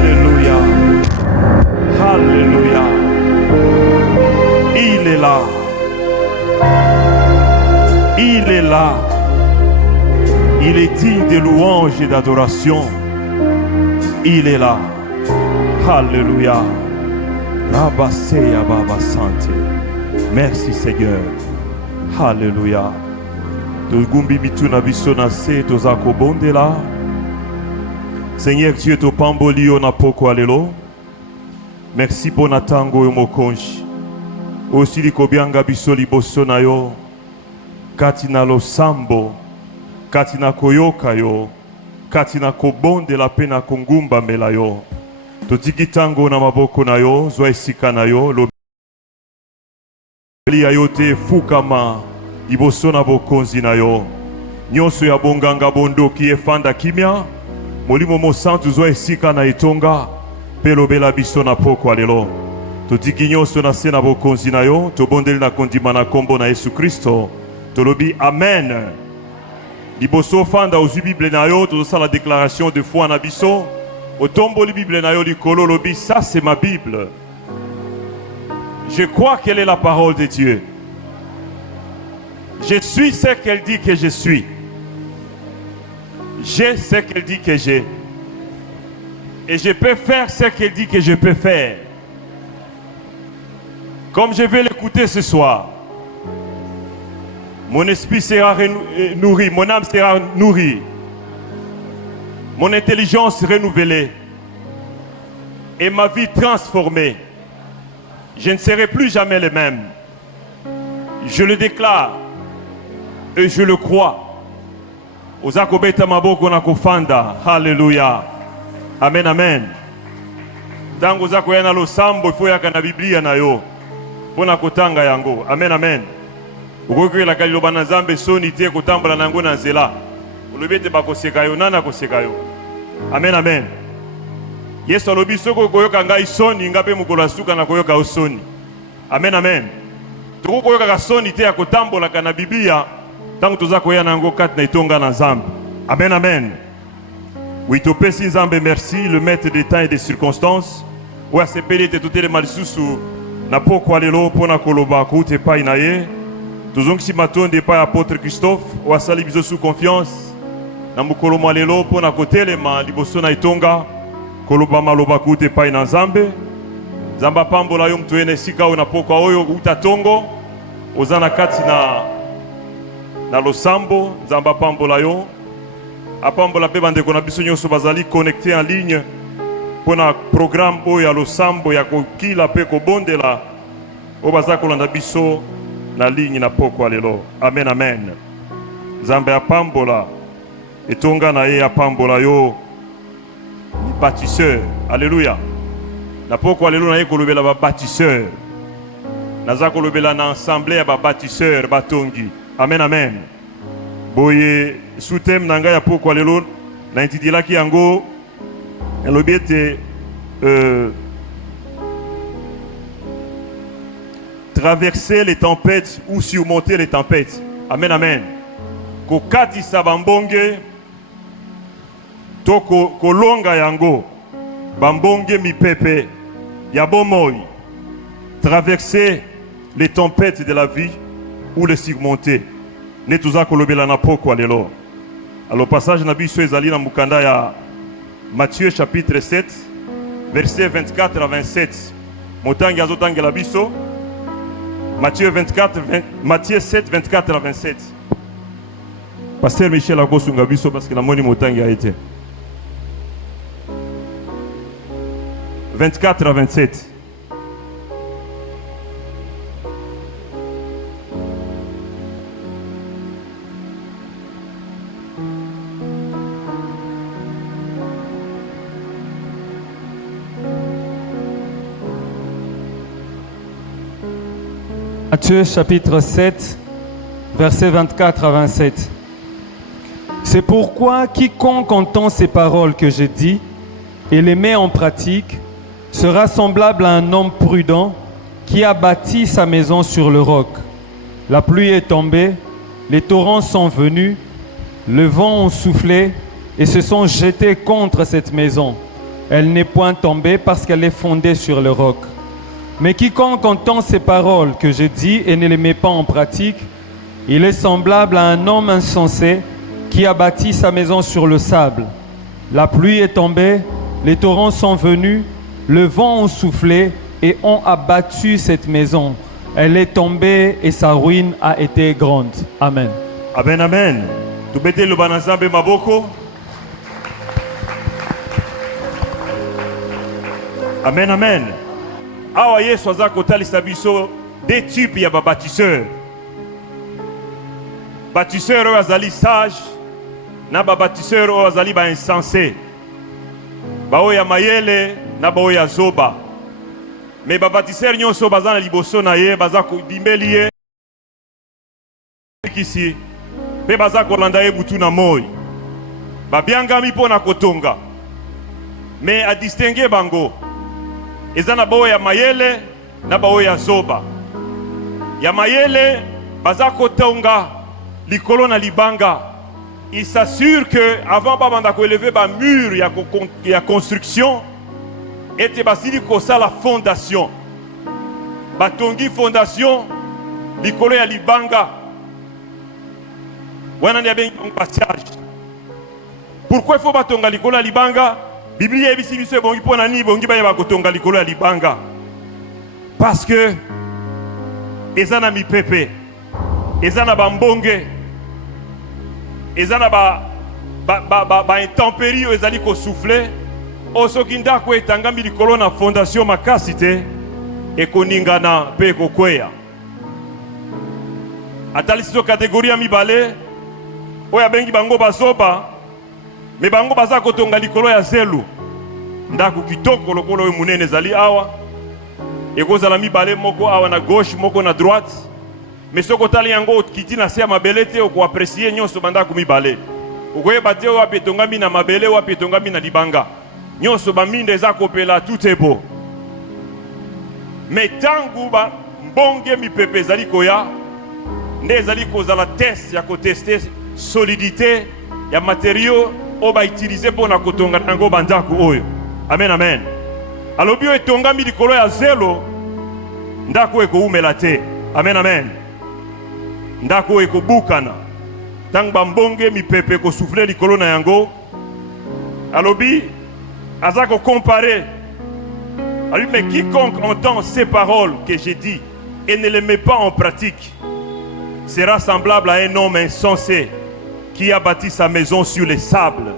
Alléluia. Alléluia. Il est là. Il est là. Il est digne de louange et d'adoration. Il est là. Alléluia. Rabaseya Baba Santé. Merci Seigneur. Alléluia. Togumbi bituna bisona se tozako bondela. Seigneur, tu es au pambolio na poko alelo. Merci pour natango yo mokonji. Aussi li kobianga bisoli bosona yo. Katina lo sambo. Katina koyoka yo. Katina kobonde la pena kongumba mela yo. Totiki tango na maboko na yo. Zwa esika na yo. Lobeli ya yo te fukama. Ibosona bokonzi na yo. Nyonso ya bonganga bondo ki efanda kimia. Molimo mosantu zwa esika na itonga. Pelobela biso na poko alelo. Totiki nyonso na se na bokonzi na yo. Tobondeli na kondima na kombo na Yesu Kristo. Tolobi amen. Liboso fanda ozu Bible na yo. Tozosa la déclaration de foi na biso. Otombo li Bible na yo likolo lobi. Ça c'est ma Bible. Je crois qu'elle est la parole de Dieu. Je suis ce qu'elle dit que je suis. J'ai ce qu'elle dit que j'ai. Et je peux faire ce qu'elle dit que je peux faire. Comme je vais l'écouter ce soir, mon esprit sera nourri, mon âme sera nourrie, mon intelligence renouvelée et ma vie transformée. Je ne serai plus jamais le même. Je le déclare et je le crois. Ozakobeta maboko na kufanda. Alléluia. Amen, amen. Tango zako yana lo sambo ifo yaka na Biblia na yo. Pona kotanga yango. Amen, amen. Ukoki la kali loba na Nzambe soni te kotambola nango na nzela. Olobete bakoseka yo nana koseka yo. Amen, amen. Yesu alobi soko koyoka ngai soni ngape mukolo suka na koyoka osoni. Amen, amen. Toko koyoka ka soni te ya kotambola kana Biblia. Tango tozako yana nango kat na itonga na Nzambe. Amen, amen. Oui, topesi Nzambe merci, le maître des temps et des circonstances. Ou asepeli te tutele malisusu na poko alelo pona koloba koute pai na ye. Tozongisi matonde pai apôtre Christophe, ou asali biso sous confiance. Na mukolo malelo pona kotelema liboso na itonga koloba maloba koute pai na Nzambe. Nzamba pambola yo mtu ene sika o na poko oyo utatongo. Ozana kati na losambo, Nzamba pambola yo. Apambola pe bandeko na biso nyonso bazali connecté en ligne pour na programme oyo ya losambo ya kokila pe kobondela o baza kolanda biso na ligne na poko alelo. Amen, amen. Nzambe apambola etonga na ye apambola yo ni bâtisseur. Alléluia. Na poko alelo na ye kolobela ba bâtisseur. Naza kolobela na assemblée ya ba bâtisseur batongi. Amen, amen. Boye sous-thème nanga ya poko alelo na intitulaki yango elobi ete traverser les tempêtes ou surmonter les tempêtes. Amen, amen. Kokatisa bambonge to kolonga yango bambonge mipepe ya bomoi. Traverser les tempêtes de la vie ou les surmonter. Netuza kolobela na poko alelo. Alors passage na biso ezali na mukanda ya Matthieu chapitre 7 verset 24 à 27. Motangi azotangi la biso. Matthieu 7 24 à 27. Pasteur Michel akosunga biso parce que la moni motangi a été 24 à 27. Matthieu chapitre 7, versets 24 à 27. C'est pourquoi quiconque entend ces paroles que j'ai dites et les met en pratique sera semblable à un homme prudent qui a bâti sa maison sur le roc. La pluie est tombée, les torrents sont venus, le vent a soufflé et se sont jetés contre cette maison. elle n'est point tombée parce qu'elle est fondée sur le roc. Mais quiconque entend ces paroles que je dis et ne les met pas en pratique, il est semblable à un homme insensé qui a bâti sa maison sur le sable. La pluie est tombée, les torrents sont venus, le vent a soufflé et ont abattu cette maison. Elle est tombée et sa ruine a été grande. Amen. Amen, amen. Tubete lo banazambe maboko. Amen, amen. Awa Yesu aza kotalisa biso des types ya bâtisseurs. Bâtisseurs oyo azali sage na bâtisseurs oyo azali ba insensé. Ba oyo ya mayele na ba oyo ya zoba. Mais bâtisseurs nyonso baza na liboso na ye baza kodimbeli ye kisi pe baza kolanda ye butu na moi. Babiangami mpo na kotonga. Mais a distinguer bango. Eza na bao ya mayele na bao ya zoba. Ya mayele baza kotonga likolo na libanga. Il s'assure que avant babanda ko élever ba mur ya construction ete basili kosa la fondation. Batongi fondation likolo ya libanga. Wana ndia bengi passage. Pourquoi il faut batonga likolo ya libanga? Biblia ebisi biso bongi pona ni bongi ba yeba kotonga likolo ya libanga. Parce que ezana mi pepe, ezana bambonge, ezana ba intempérie ezali ko souffler, osoki ndako etangami likolo na fondation makasi te ekoningana pe kokweya. Atali siso kategoria mibale oya bengi bango bazoba. Me bango baza kotonga likolo ya zelu. Ndako kitoko lokolo oyo munene ezali awa. Ekozala mibale moko awa na gauche moko na droite. Mais soko tali yango kiti na se ya mabele te oko apprécier nyonso bandako mibale. Okoyeba te oyo apetongami na mabele oyo apetongami na libanga. Nyonso baminde eza kopela tout est beau. Mais tangu ba mbonge mipepe ezali koya nde ezali kozala test ya kotester solidité ya matériaux o ba utiliser pour na kotonga nango bandako oyo. Amen, amen. Alobi o etongami likolo ya zelo ndako ekoumela te. Amen, amen. Ndako ekobukana tang bambonge mipepe ko souffler likolo na yango. Alobi azako comparer. Alobi mais quiconque entend ces paroles que j'ai dit et ne les met pas en pratique sera semblable à un homme insensé qui a bâti sa maison sur les sables.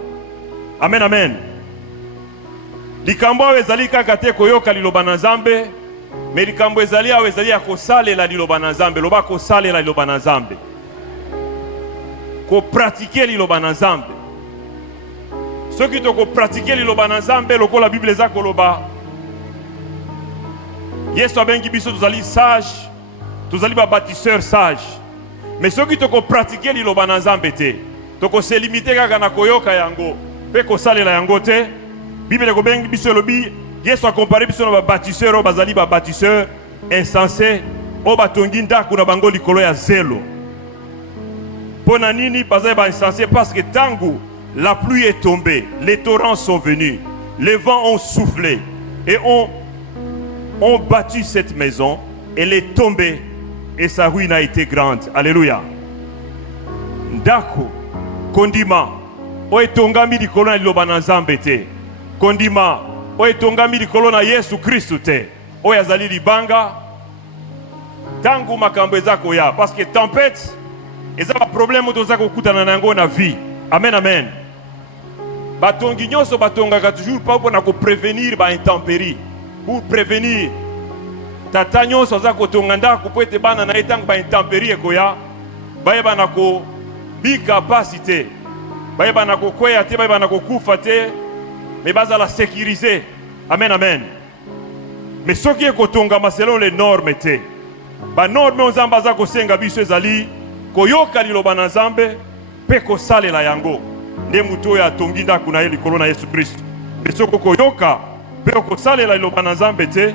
Amen, amen. Likambo ezali kaka te koyoka liloba na Nzambe, mais likambo ezali awe ezali ya kosalela liloba na Nzambe, loba kosalela liloba na Nzambe. Ko pratiquer liloba na Nzambe. Soki to ko pratiquer liloba na Nzambe lokola Bible eza koloba. Yesu abengi biso tozali sage, tozali ba bâtisseur sage. Mais soki to ko pratiquer liloba na Nzambe te, toko se limiter kaka na koyoka yango pe kosalela yango te. Bible ko bengi biso lobi Yesu a comparé biso na ba bâtisseur o bazali ba bâtisseur insensé o batongi ndako na bango likolo ya zelo. Pona nini bazali ba insensé? Parce que tangu la pluie est tombée, les torrents sont venus, les vents ont soufflé et ont battu cette maison, elle est tombée et sa ruine a été grande. Alléluia. Ndako kondima o etongami likolo na liloba na Nzambe te. Kondima o etongami likolo na Yesu Kristu te. O yazali libanga tangu makambo eza koya, parce que tempête eza ba problème toza kokutana na yango na vie. Amen, amen. Batongi nyonso batongaka toujours pas pour na ko prévenir ba intempérie, pour prévenir tata nyonso aza kotonga ndako po ete bana na etango ba intempérie ekoya bayeba na ko bika pasi te, bayeba na kokweya te, bayeba na kokufa te, mais bazala sécuriser. Amen, amen. Mais soki ekotongama selon les normes te, ba norme Nzambe aza kosenga biso ezali koyoka liloba na Nzambe pe kosalela yango. Nde mutu oyo atongi ndako na ye likolo na Yesu Kristu. Mais soko koyoka pe kosalela liloba na Nzambe te,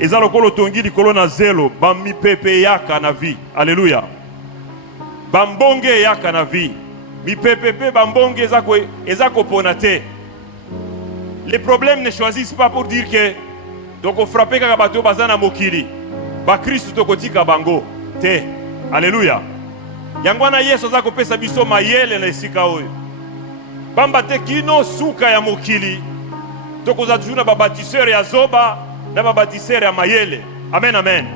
eza lokolo tongi likolo na zelo bamipepe yaka na vie. Alléluia. Bambonge yaka na vie. Mipepe pe bambonge eza kopona te. Les problèmes ne choisissent pas pour dire que toko frappé kaka bato bazana mokili. Ba Christ toko tika bango. Te. Alléluia. Yangwana Yesu za kopesa biso mayele na esika oyo. Pamba te kino suka ya mokili. Toko za tujuna ba bâtisseur ya zoba na ba bâtisseur ya mayele. Amen amen.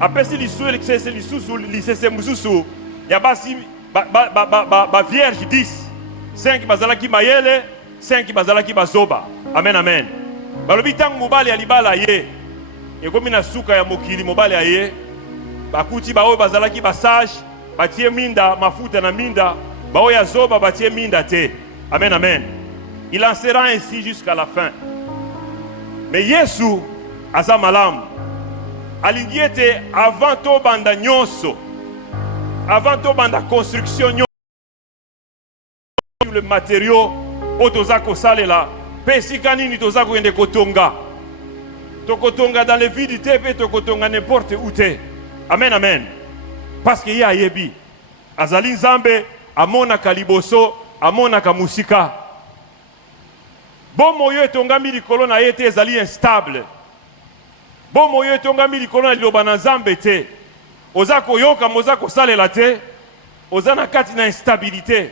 Apesi lisusu l'excès lisusu lisese mususu ya basi ba vierge 10. 5 bazalaki mayele, 5 bazalaki bazoba. Amen amen. Balobi tangu mobali alibala ye. Ekomi na suka ya mokili mobali aye. Bakuti baoyo bazalaki basage, batie minda mafuta na minda, baoyo ya zoba batie minda te. Amen amen. Il en sera ainsi jusqu'à la fin. Mais Yesu aza malamu. Alingi ete avant to banda nyonso, avant to banda construction nyonso, le matériau otoza kosalela pe esika nini toza koyende kotonga, tokotonga dans les vides te pe tokotonga n'importe où te. Amen amen. Parce que ye ayebi azali nzambe amonaka liboso amonaka musika. Bomo yo etongami likolo na ye te ezali instable. Bomo yo etongami likolo na liloba na nzambe te. Oza koyoka moza kosalela te. Oza na kati na instabilité.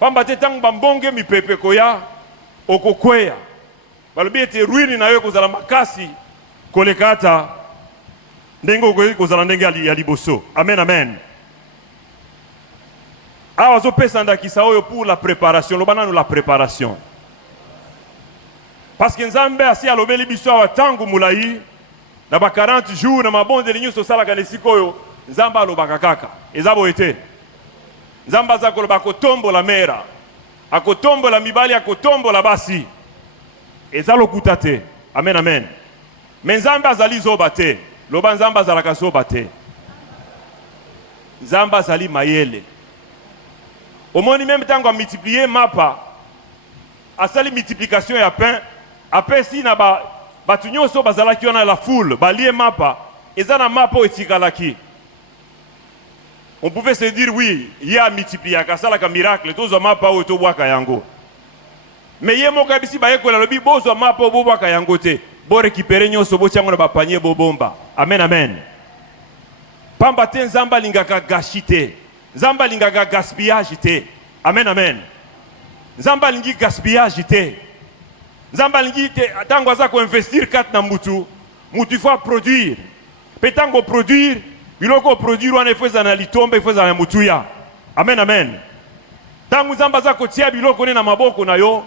Pamba te tangu bambonge mipepe koya okokweya. Balobi ete ruini na yo kozala makasi koleka ata ndenge kozala ndenge ya liboso. Amen amen. Awa zo pesa ndakisa oyo pour la préparation. Lobana nous la préparation. Parce que nzambe asi alobeli biso awa tangu mulai na ba 40 jours na mabonde linyo sala kana sikoyo nzamba alobaka kaka. Ezabo ete. Nzamba za koloba kotombola mera. Akotombola mibali akotombola basi. Ezalo kutate. Amen amen. Mais nzamba azali zoba te. Loba nzamba azalaka zoba te. Nzamba azali mayele. Omoni même tango a multiplier mapa. Asali multiplication ya pain. Après si na batu nyonso bazalaki wana la foule, balie mapa, ezana mapa etikalaki. On pouvait se dire oui, il y a multiplié kasalaka miracle, tozo mapa o to bwaka yango. Mais ye moka bisi ba yekola lobi bozo mapa o bwaka yango te. Bo récupérer nyonso bo tiango na ba panier bo bomba. Amen amen. Pamba te nzamba lingaka gâchité. Nzamba lingaka gaspillage te. Amen amen. Nzamba lingi gaspillage te. Nzamba lingi te tango aza ko investir kat na mutu. Mutu faut produire. Petango produire, biloko produire wana ifeza na litombe ifeza na mutu ya. Amen amen. Tango nzamba aza ko tia biloko ne na maboko na yo,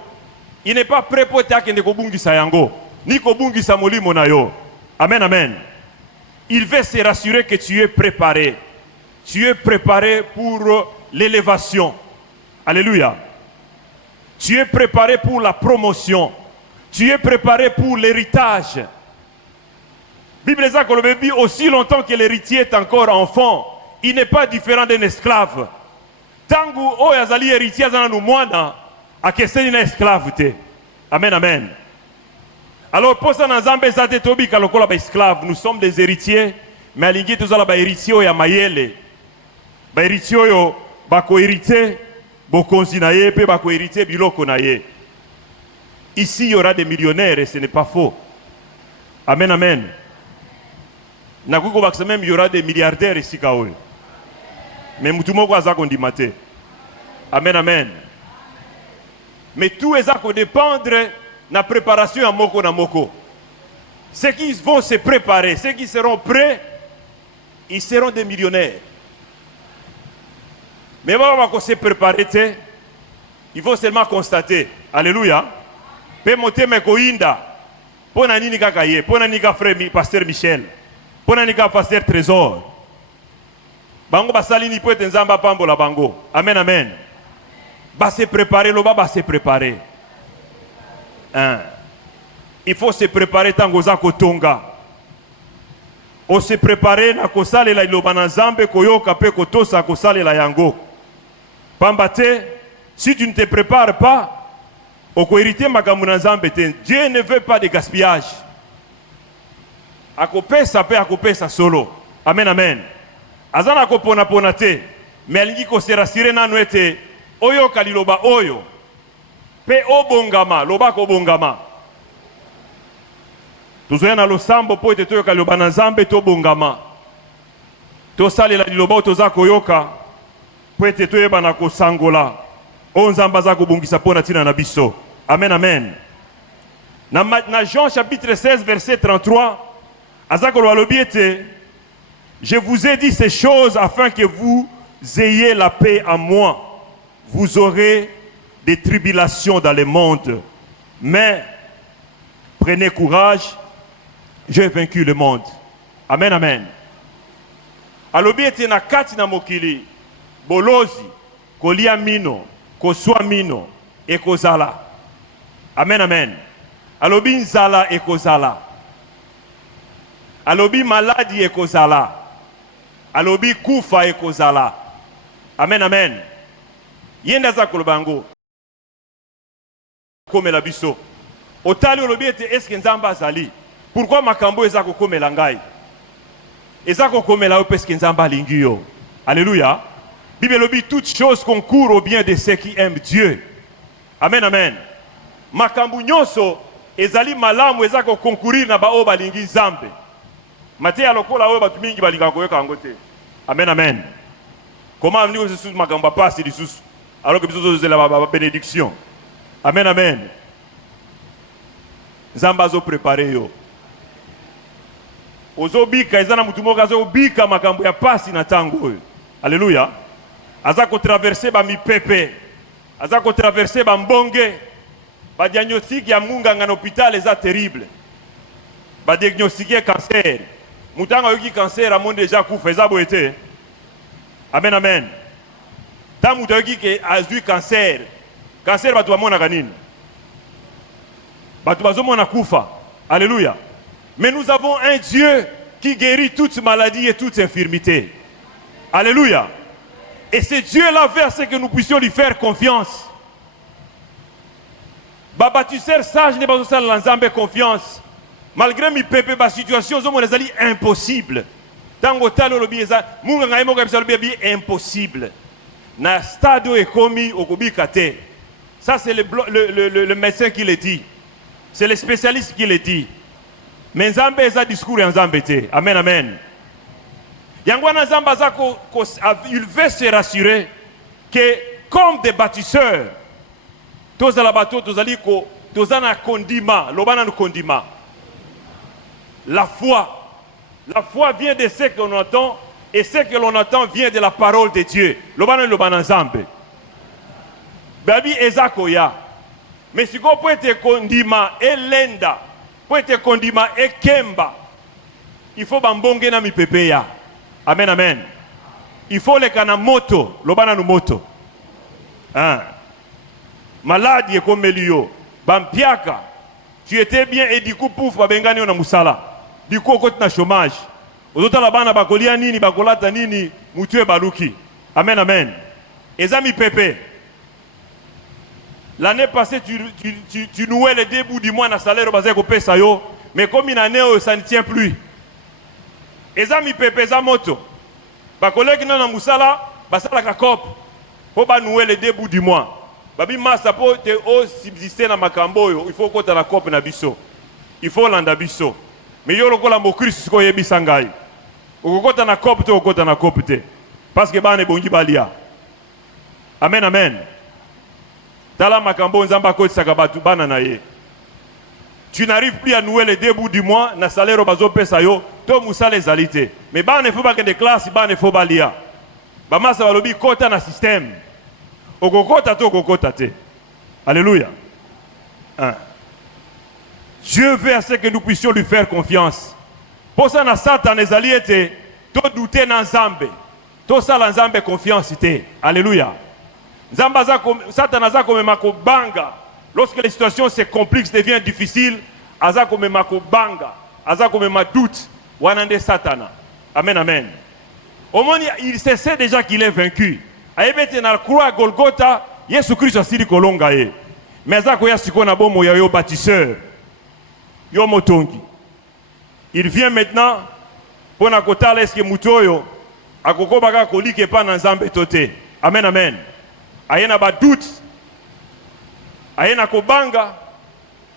il n'est pas prêt pour ta kende ko bungisa yango. Ni ko bungisa molimo na yo. Amen amen. Il veut se rassurer que tu es préparé. Tu es préparé pour l'élévation. Alléluia. Tu es préparé pour la promotion. Tu es préparé pour l'héritage. Bible dit aussi longtemps que l'héritier est encore enfant, il n'est pas différent d'un esclave. Tangu o yazali héritier zana nu mwana, akeseni na esclave te. Amen amen. Alors pour ça nzambe zate tobi kalokola ba esclave, nous sommes des héritiers, mais alingi tozala ba héritier ya mayele. Ba héritier yo ba ko hériter bokonzi na ye pe ba ko hériter biloko na ye. Ici, il y aura des millionnaires et ce n'est pas faux. Amen, amen. Même il y aura des milliardaires ici. Mais tout le monde va se Amen, amen. Mais tout est à dépendre de la préparation à moko na moko. Ceux qui vont se préparer, ceux qui seront prêts, ils seront des millionnaires. Mais on va se préparer, ils vont seulement constater. Alléluia. Pe mote me koinda pona nini kaka ye pona nika frère pasteur Michel pona nika pasteur Trésor bango basali ni poete nzamba pambola bango. Amen amen. Ba se préparer loba ba se préparer. Il faut se préparer tango za kotonga. O se préparer na kosalela iloba na nzambe koyoka pe kotosa kosalela yango. Pamba te si tu ne te prépares pas Dieu ne veut pas de gaspillage. Akopesa pe akopesa solo. Amen amen. Azana kopona ponate. Mais alingi ko se rassurer nanu ete oyo kaliloba oyo. pe obongama lobaka obongama tozoya na losambo po ete toyoka liloba na nzambe tobongama tosalela liloba toza koyoka po ete toyeba na kosangola oyo nzambe aza kobongisa mpo na ntina na biso. Amen, amen. Na Jean chapitre 16 verset 33 aza koloba alobi ete je vous ai dit ces choses afin que vous ayez la paix en moi. Vous aurez des tribulations dans le monde, mais prenez courage, j'ai vaincu le monde. Amen, amen. Alobi ete na kati na mokili bolozi kolia mino koswa mino ekozala. Amen, amen. Alobi nzala ekozala. Alobi maladi ekozala. Alobi kufa ekozala. Amen, amen. Yenda za kolobango komela biso otali olobi ete eske nzamba azali. Pourquoi makambo eza kokomela ngai? Eza kokomela yo peske nzamba alingi yo. Alléluia. Bible lobi toutes choses concourent au bien de ceux qui aiment Dieu. Amen, amen. Makambo nyonso ezali malamu eza ko concourir na bao balingi nzambe. Mateya lokola oyo batu mingi balinga koyoka yango te. Amen, amen. Comment amni ko sous makambo pasi lisusu alors que biso zozela ba bénédiction. Amen, amen. Nzamba zo préparer yo. Ozobika ezana mutu moko azobika makambo ya pasi na tango oyo. Alléluia. Aza ko traverser ba mipepe. Aza ko traverser ba mbonge. Ba diagnostic ya munganga na hôpital eza terrible. Ba diagnostiquer cancer. Mutanga yoki cancer a monde déjà kufa eza boete. Amen, amen. Ta mutu yoki ke azui cancer. Cancer batu bamona kanini. Batu bazomona kufa. Alléluia. Mais nous avons un Dieu qui guérit toute maladie et toute infirmité. Alléluia. Et ce Dieu-là veut à ce que nous puissions lui faire confiance. Baptiseur sage n'est pas au sein de l'ensemble confiance. Malgré mes pépés, ma situation, c'est impossible. Tango talo lobi eza, munga ngai moka bisa lobi impossible. Na stade est commis au kobikate. Ça c'est le médecin qui le dit. C'est le spécialiste qui le dit. Mais Nzambe eza discours en Nzambe te. Amen, amen. Yangwana Nzambe aza il veut se rassurer que comme des bâtisseurs, tous à la bateau, tous à l'iko, tous à la condiment, l'obana no condiment. La foi vient de ce que l'on entend, et ce que l'on entend vient de la parole de Dieu. L'obana l'obana Nzambe. Babi ezakoya. Mais si vous pouvez être condiment et lenda, pour être condiment et kemba, il faut bambonge na mi pepeya. Amen, amen. Il faut les kanamoto, l'obana no moto. Hein? Malade comme Melio, bampiaka. Tu étais bien et du coup pouf babengani na musala. Du coup côté na chômage. Ozota la bana bakolia nini bakolata nini mutue baluki. Amen, amen. Ezami pepe. L'année passée, tu nouais les deux bouts du mois dans le salaire basé au Pesayo, mais comme une année, ça ne tient plus. Et ça, mi pepe, ça moto. Ba collègue na musala, basala ka cop. Pour ba nouer les deux bouts du mois. Babi massa pour te o subsister na makambo yo, il faut kota la cop na biso. Il faut landa biso. Mais yo lokola mo Christ ko yebisa ngai. Okokota na cop te okota na cop te. Parce que ba ne bongi balia. Amen, amen. Tala makambo nzamba kotisaka batu bana na ye. Tu n'arrives plus à nouer les deux bouts du mois na salaire bazo pesa yo to musala ezalite. Mais ba ne faut pas que des classes ba ne faut pas lia. Ba masa balobi kota na système. Okokota to okokota te. Alléluia. Hein. Dieu veut à ce que nous puissions lui faire confiance. Pour ça na Satan ezaliete to douter na Nzambe. To sala Nzambe confiance te. Alléluia. Satan aza komema ko banga. Lorsque les situations se compliquent, deviennent difficiles, aza komema ko banga, aza komema doute. Wanande Satana. Amen, amen. Au moins, il sait déjà qu'il est vaincu. Aïbete na croix Golgotha, Yesu Christ asiri kolonga ye. Mais aza koya sikona bomo ya yo bâtisseur. Yo motongi. Il vient maintenant pour na kotala eske mutoyo akoko baka kolike pa na Nzambe tote. Amen, amen. Ayena ba doute. ayena kobanga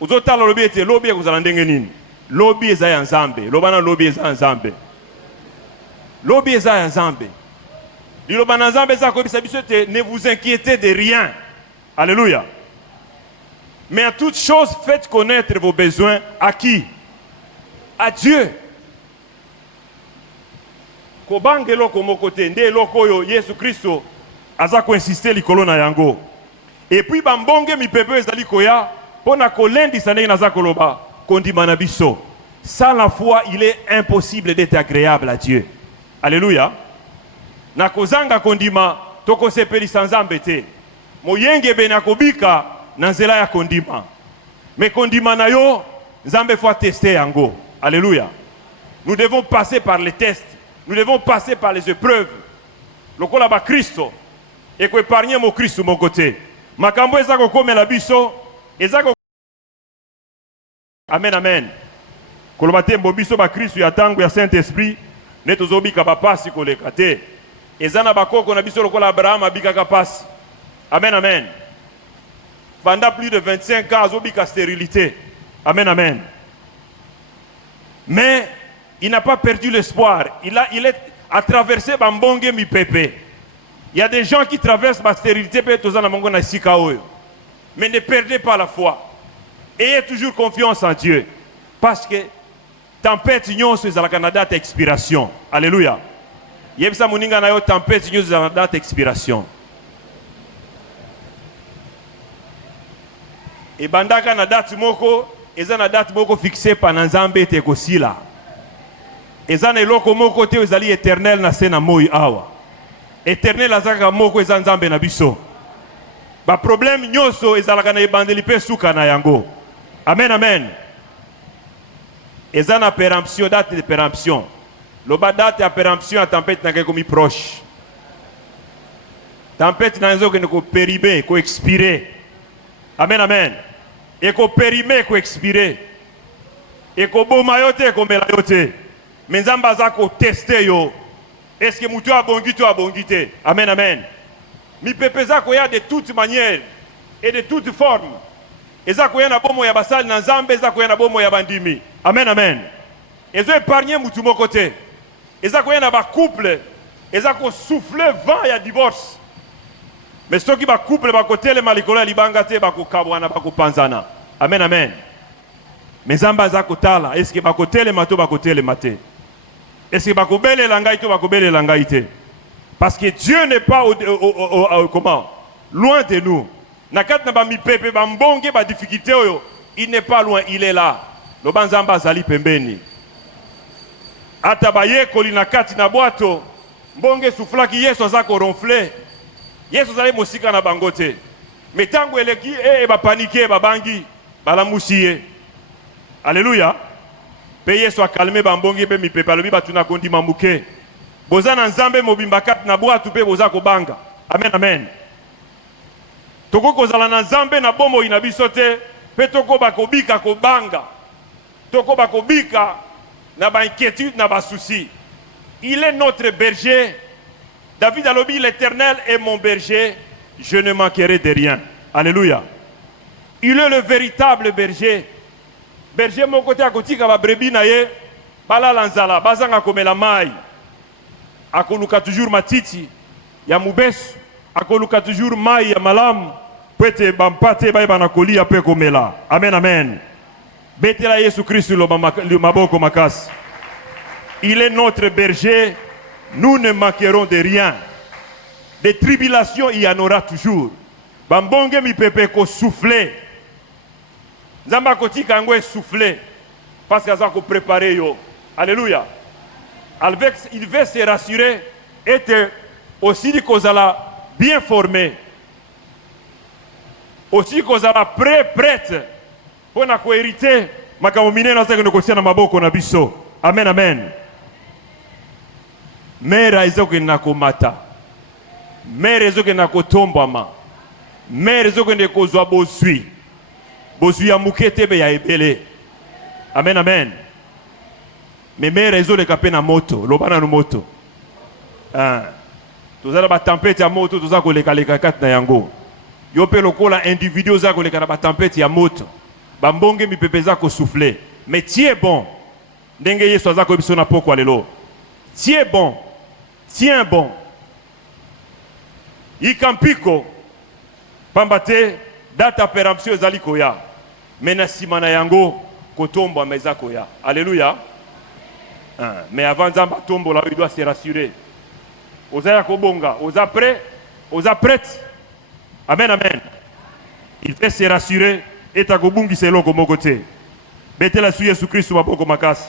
uzotala lobi ete lobi ekozala ndenge nini. Lobi eza ya Nzambe. Lobana lobi eza ya Nzambe. Lobi eza ya Nzambe. Liloba na Nzambe eza kobisa biso ete ne vous inquiétez de rien. Alléluia. Mais à toute chose, faites connaître vos besoins à qui? À Dieu. Kobange loko mokote nde loko yo Yesu Kristo aza ko insister likolo na yango. Et puis bambonge mipepe ezali koya pona kolendisa ndenge naza koloba kondima na biso. Sans la foi, il est impossible d'être agréable à Dieu. Alléluia. Na kozanga kondima toko sepelisa Nzambe te. Moyenge be na kobika na nzela ya kondima. Mais kondima na yo Nzambe faut tester yango. Alléluia. Nous devons passer par les tests. Nous devons passer par les épreuves. Lokola ba Kristo et ko épargner mon Kristo mon côté. Makambo ezako komela biso ezako. Amen amen. Koloba te mbobiso ba Kristo ya tango ya Saint-Esprit netozobika ba pasi koleka te. Ezana bakoko na biso lokola Abraham abikaka pasi. Amen amen. Pendant plus de 25 ans azobika stérilité. Amen amen. Mais il n'a pas perdu l'espoir. Il a traversé bambonge mi pepe. Il y a des gens qui traversent la stérilité mais ne perdez pas la foi. Ayez toujours confiance en Dieu. Parce que tempête nyonso ezalaka na date expiration. Alléluia. Yebisa moninga na yo tempête nyonso ezalaka na date expiration. Et bandaka na date moko, eza na date moko fixée par Nzambe te kosila. Eza na eloko moko te ezali éternel na se na moi awa. Éternel azaka moko eza Nzambe na biso. Ba problème nyonso ezalaka na ebandeli pe suka na yango. Amen amen. Eza na péremption, date de péremption. Loba date ya péremption a tempête na komi proche. Tempête na nzo ke ko périmer, ko expirer. Amen amen. Et ko périmer, ko expirer. Et ko boma yote ko mela yote. Mais Nzamba za ko tester yo. Est-ce que mutu abongi to abongite? Amen amen. Mi pepeza ko ya de toutes manières et de toutes formes. Eza ko ya na bomo ya basali na Nzambe, eza ko ya na bomo ya bandimi. Amen amen. Ezo épargner mutu moko te. Eza ko ya na ba couple, eza ko souffler vent ya divorce. Mais ceux qui ba couple ba kotele malikolo libanga te ba ko kabwana ba ko panzana. Amen amen. Mais Nzamba za ko tala, est-ce que ba kotele mato ba kotele mate? Est-ce que ba ko bele langai to ba ko bele langai te? Parce que Dieu n'est pas comment? Loin de nous. Nakat na ba mi pepe ba mbonge ba difficulté oyo, il n'est pas loin, il est là. Lo banzamba zali pembeni. Ata ba ye kolina kati na boato, mbonge soufflaki Yesu azako ronfler. Yesu zali mosika na bangote. Metango eleki ba paniquer ba bangi, bala musiye. Alléluia. Pe Yesu a calmé ba mbonge pe mi pepe lobi batuna kondi mamuke. Bozana Nzambe mobimba kati na boato pe bozako banga. Amen amen. Toko kozala na Nzambe na bomo ina biso te, pe toko bakobika kobanga. Toko bakobika na ba inquiétude na ba souci. Il est notre berger. David a dit, l'Éternel est mon berger, je ne manquerai de rien. Alléluia. Il est le véritable berger. Berger mon côté à côté ba brebi na ye, bala lanzala, bazanga komela mai. Akoluka toujours matiti, ya mubesu, akoluka toujours mai ya malam, pwete bampate ba bana kolia pe komela. Amen amen. Betela Yesu Christ lo maboko makasi. Il est notre berger. Nous ne manquerons de rien. Des tribulations, il y en aura toujours. Bambonge mi pepe ko souffler. Nzamba koti kangwe souffler. Parce qu'il a préparé yo. Alléluia. Il veut se rassurer et aussi dit qu'on a bien formé. Aussi qu'on a prête pour na ko hériter. Makamomine na zako ko na maboko na biso. Amen amen. Mera ezoke na komata. Mera ezoke na kotombama. Mera ezoke na kozwa bozwi. Bozwi ya mukete be ya ebele. Amen amen. Mais mera ezoke kape na moto, lobana no moto. Tozala ba tempête ya moto tozala koleka leka kati na yango. yo pe lokola individu oza koleka na batempete ya moto bambonge mipepe eza kosouffle mais tie bon ndenge yesu aza koyebiso na pokwa lelo tie bon tiens bon ikampiko pamba te data péremption ezali koya mais na nsima na yango kotombwama eza koya alléluia. Mais avant nzambe atombola il doit se rassurer oza ya kobonga oza prêt oza prête. Amen, amen. Il fait se rassurer et ta kobungisa eloko moko te. Betela su Yesu Kristo maboko makasi.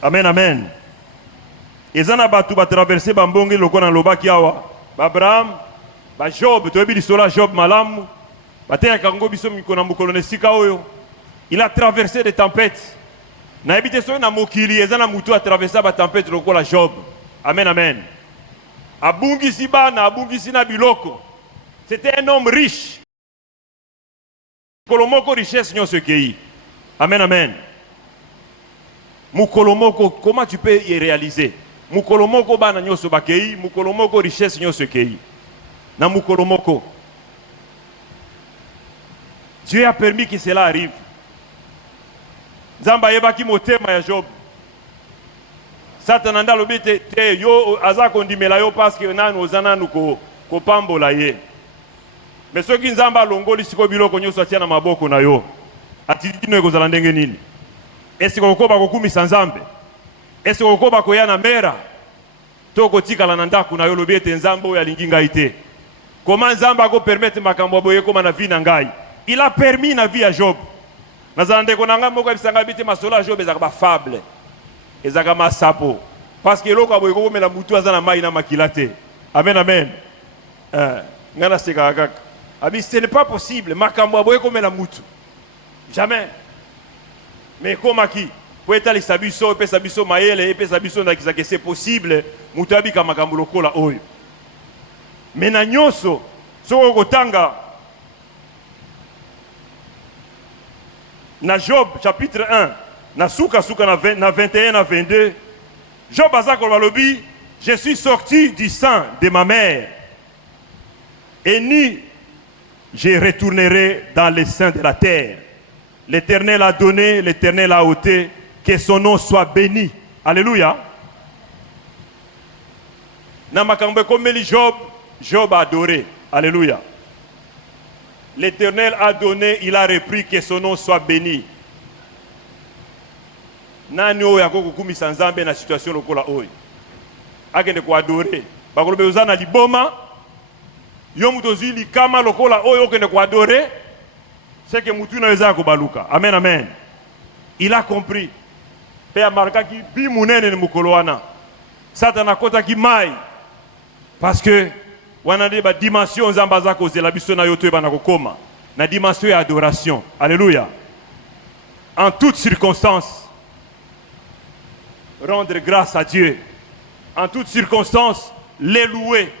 Amen, amen. Ezana batu ba traverser bambonge loko na lobaki awa. Ba Abraham, ba Job, toyebi lisola Job malamu. Bateya kango biso mikona mukolo nesika oyo. Il a traversé des tempêtes. Na ebite so na mokili ezana mutu a traversé ba tempête lokola Job. Amen, amen. Abungisi bana, abungisi na biloko. C'était un homme riche. Kolomoko richesse nyon se kei. Amen, amen. Mukolomoko, comment tu peux y réaliser? Mukolomoko bana nyon se bakei, mukolomoko richesse nyon se kei. Na mukolomoko. Dieu a permis que cela arrive. Nzamba yebaki motema ya Job. Satan anda lobi te yo aza kondimela yo parce que nanu ozana nuko kopambola ye. Mais soki nzamba longoli siko biloko nyoso atia na maboko na yo. Atidino ekozala ndenge nini? Esi kokoba kokumisa nzambe? Esi kokoba koya na mera? Toko tikala na ndaku na yo lobi ete nzambe oyo alingi ngai te. Comment nzamba ko permettre makambo boye koma na vie na ngai? Il a permis na vie à Job. Nazande konanga moko bisanga biti masola Job ezaka ba fable. Ezaka masapo. Parce que loko aboye ko mela mutu azana mai na makilate. Amen, amen. Ngana seka kaka. Abi ce n'est pas possible. Makambo aboye ko mela mutu. Jamais. Mais comment qui? Pour etali sabiso pe sabiso maele pe sabiso ndakisa que c'est possible mutu abika makambo lokola oyo. Mais na nyoso soko kotanga na Job chapitre 1 na suka na 21 na 22 Job azako balobi je suis sorti du sein de ma mère et ni je retournerai dans les seins de la terre. L'Éternel a donné, l'Éternel a ôté, que son nom soit béni. Alléluia. Na makambo komeli Job a adoré. Alléluia. L'Éternel a donné, il a repris, que son nom soit béni. Nani oyo akoko kumisa nzambe na situation lokola oyo. Akende ko adorer. Bakolobe uzana liboma. Yo mutu ozwi likama lokola oyo okende ko adorer. C'est que mutu na eza ko baluka. Amen, amen. Il a compris. Pe amarka ki bi munene ni mukolo wana. Satan akota ki mai. Parce que wana de ba dimension nzamba za kozela biso na yo to ebana kokoma na dimension ya adoration. Alléluia. En toutes circonstances rendre grâce à Dieu. En toutes circonstances les louer.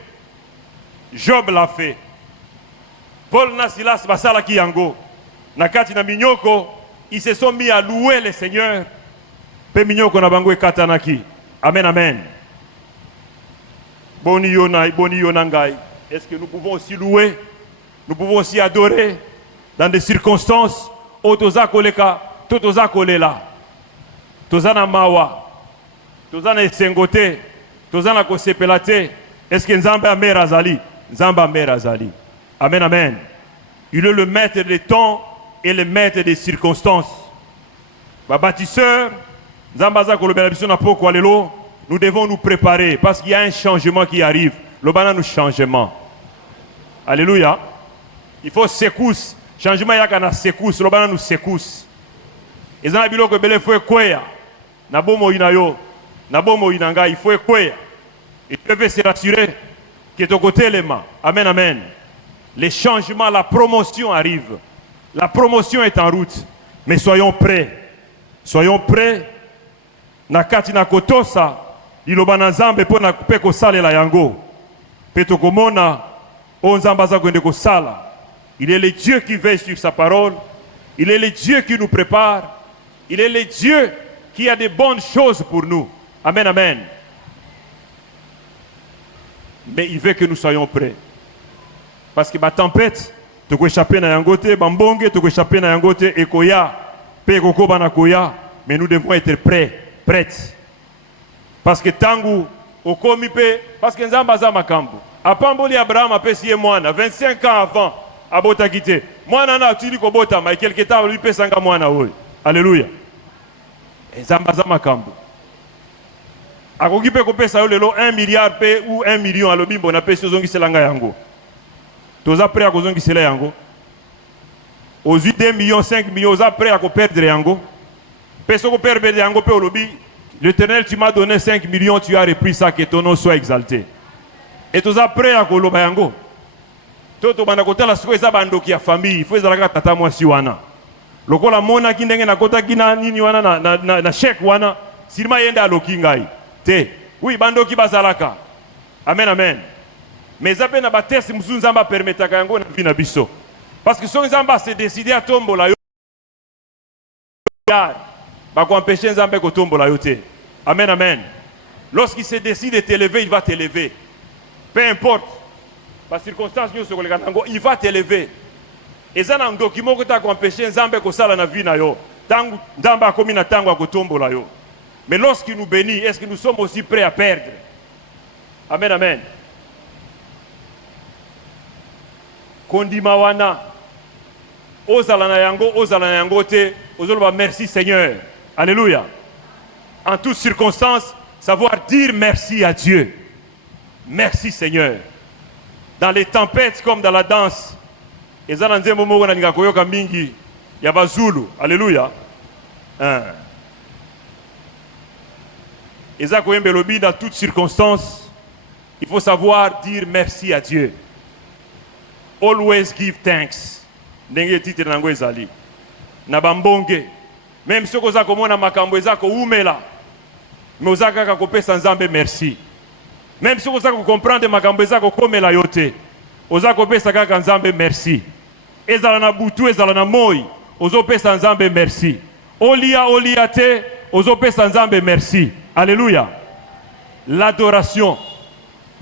Job l'a fait. Paul na Silas basala ki yango na kati na minyoko ils se sont mis à louer le Seigneur. Pe minyoko na bango ekatanaki. Amen, amen. Boni yonangai. Est-ce que nous pouvons aussi louer? Nous pouvons aussi adorer dans des circonstances où toza koleka, toza kolela. Toza na mawa. Toza na esengote. Toza na kosepelate. Est-ce que Nzambe amera azali? Nzambe amera azali. Amen, amen. Il est le maître des temps et le maître des circonstances. Ba bâtisseur, Nzambe aza kolobela biso na poko alelo. Nous devons nous préparer parce qu'il y a un changement qui arrive. Le bana nous changement. Alléluia. Il faut secousse. Changement yaka na secousse. Le bana nous secousse. Et ça na biloko bele faut ekweya. Na bomo inayo. Na bomo inanga il faut ekweya. Et tu peux se rassurer que ton côté les mains. Amen, amen. Les changements, la promotion arrive. La promotion est en route. Mais soyons prêts. Soyons prêts. Na kati na kotosa. Liloba na nzambe po na pe kosalela yango. Pe tokomona o nzamba za kwende kosala. Il est le Dieu qui veille sur sa parole. Il est le Dieu qui nous prépare. Il est le Dieu qui a de bonnes choses pour nous. Amen, amen. Mais il veut que nous soyons prêts. Parce que la tempête, tu peux échapper dans yangote, bambonge, tu peux échapper dans yangote, et koya, pe koko bana koya. Mais nous devons être prêts, prêtes. Parce que tangu, okomi pe, parce que nzamba za makambo. Apamboli Abraham a pesi mwana, 25 ans avant, abota quitté. Mwana na tuli ko bota, mais quelque temps lui pesanga mwana oy. Alléluia. Nzamba za makambo. Akoki pe ko pesa yo lelo 1 milliard pe ou 1 million alobi bona pesi ozongi selanga yango. Toza prêt à kozongi sela yango. Aux 2 millions, 5 millions, oza prêt à ko perdre yango. Peso ko perdre yango pe olobi. L'Éternel, tu m'as donné 5 millions, tu as repris ça, que ton nom soit exalté. Et tu as prêt à koloba yango. Toto banda kota la siko eza bandoki ya famille, il faut ezalaka tata mwasi wana. Lokola mona ki ndenge na kota kina nini wana na chèque wana, sirima yenda aloki ngai. Te, oui bandoki bazalaka. Amen amen. Mais zape na ba test musu nzamba permetaka yango na vie na biso. Parce que son nzamba s'est décidé à tombola yo. Va empêcher nzambe ko tombola yo te. Amen amen. Lorsqu'il se décide de t'élever, il va t'élever. Peu importe. Par circonstance il va t'élever. Et ça un document que tu as empêché nzambe ko sala na vie na yo. Tangu nzamba komi na tangu ko tombola yo. Mais lorsqu'il nous bénit, est-ce que nous sommes aussi prêts à perdre? Amen amen. Kondima wana ozala na yango te, ozoloba merci Seigneur. Alléluia. En toutes circonstances, savoir dire merci à Dieu. Merci Seigneur. Dans les tempêtes comme dans la danse. Ezana nzembo moko na ninga koyoka mingi ya bazulu. Alléluia. Eza koyembe lobi dans toutes circonstances, il faut savoir dire merci à Dieu. Always give thanks. Ndenge titre nango ezali. Na bambonge. Même si oza komona makambo eza ko umela. Mais oza kaka kopesa nzambe merci. Même si oza ko comprendre makambo eza ko komela yote. Oza kopesa kaka nzambe merci. Ezala na butu ezala na moi. Ozo pesa nzambe merci. Olia te. Ozo pesa nzambe merci. Alléluia. L'adoration.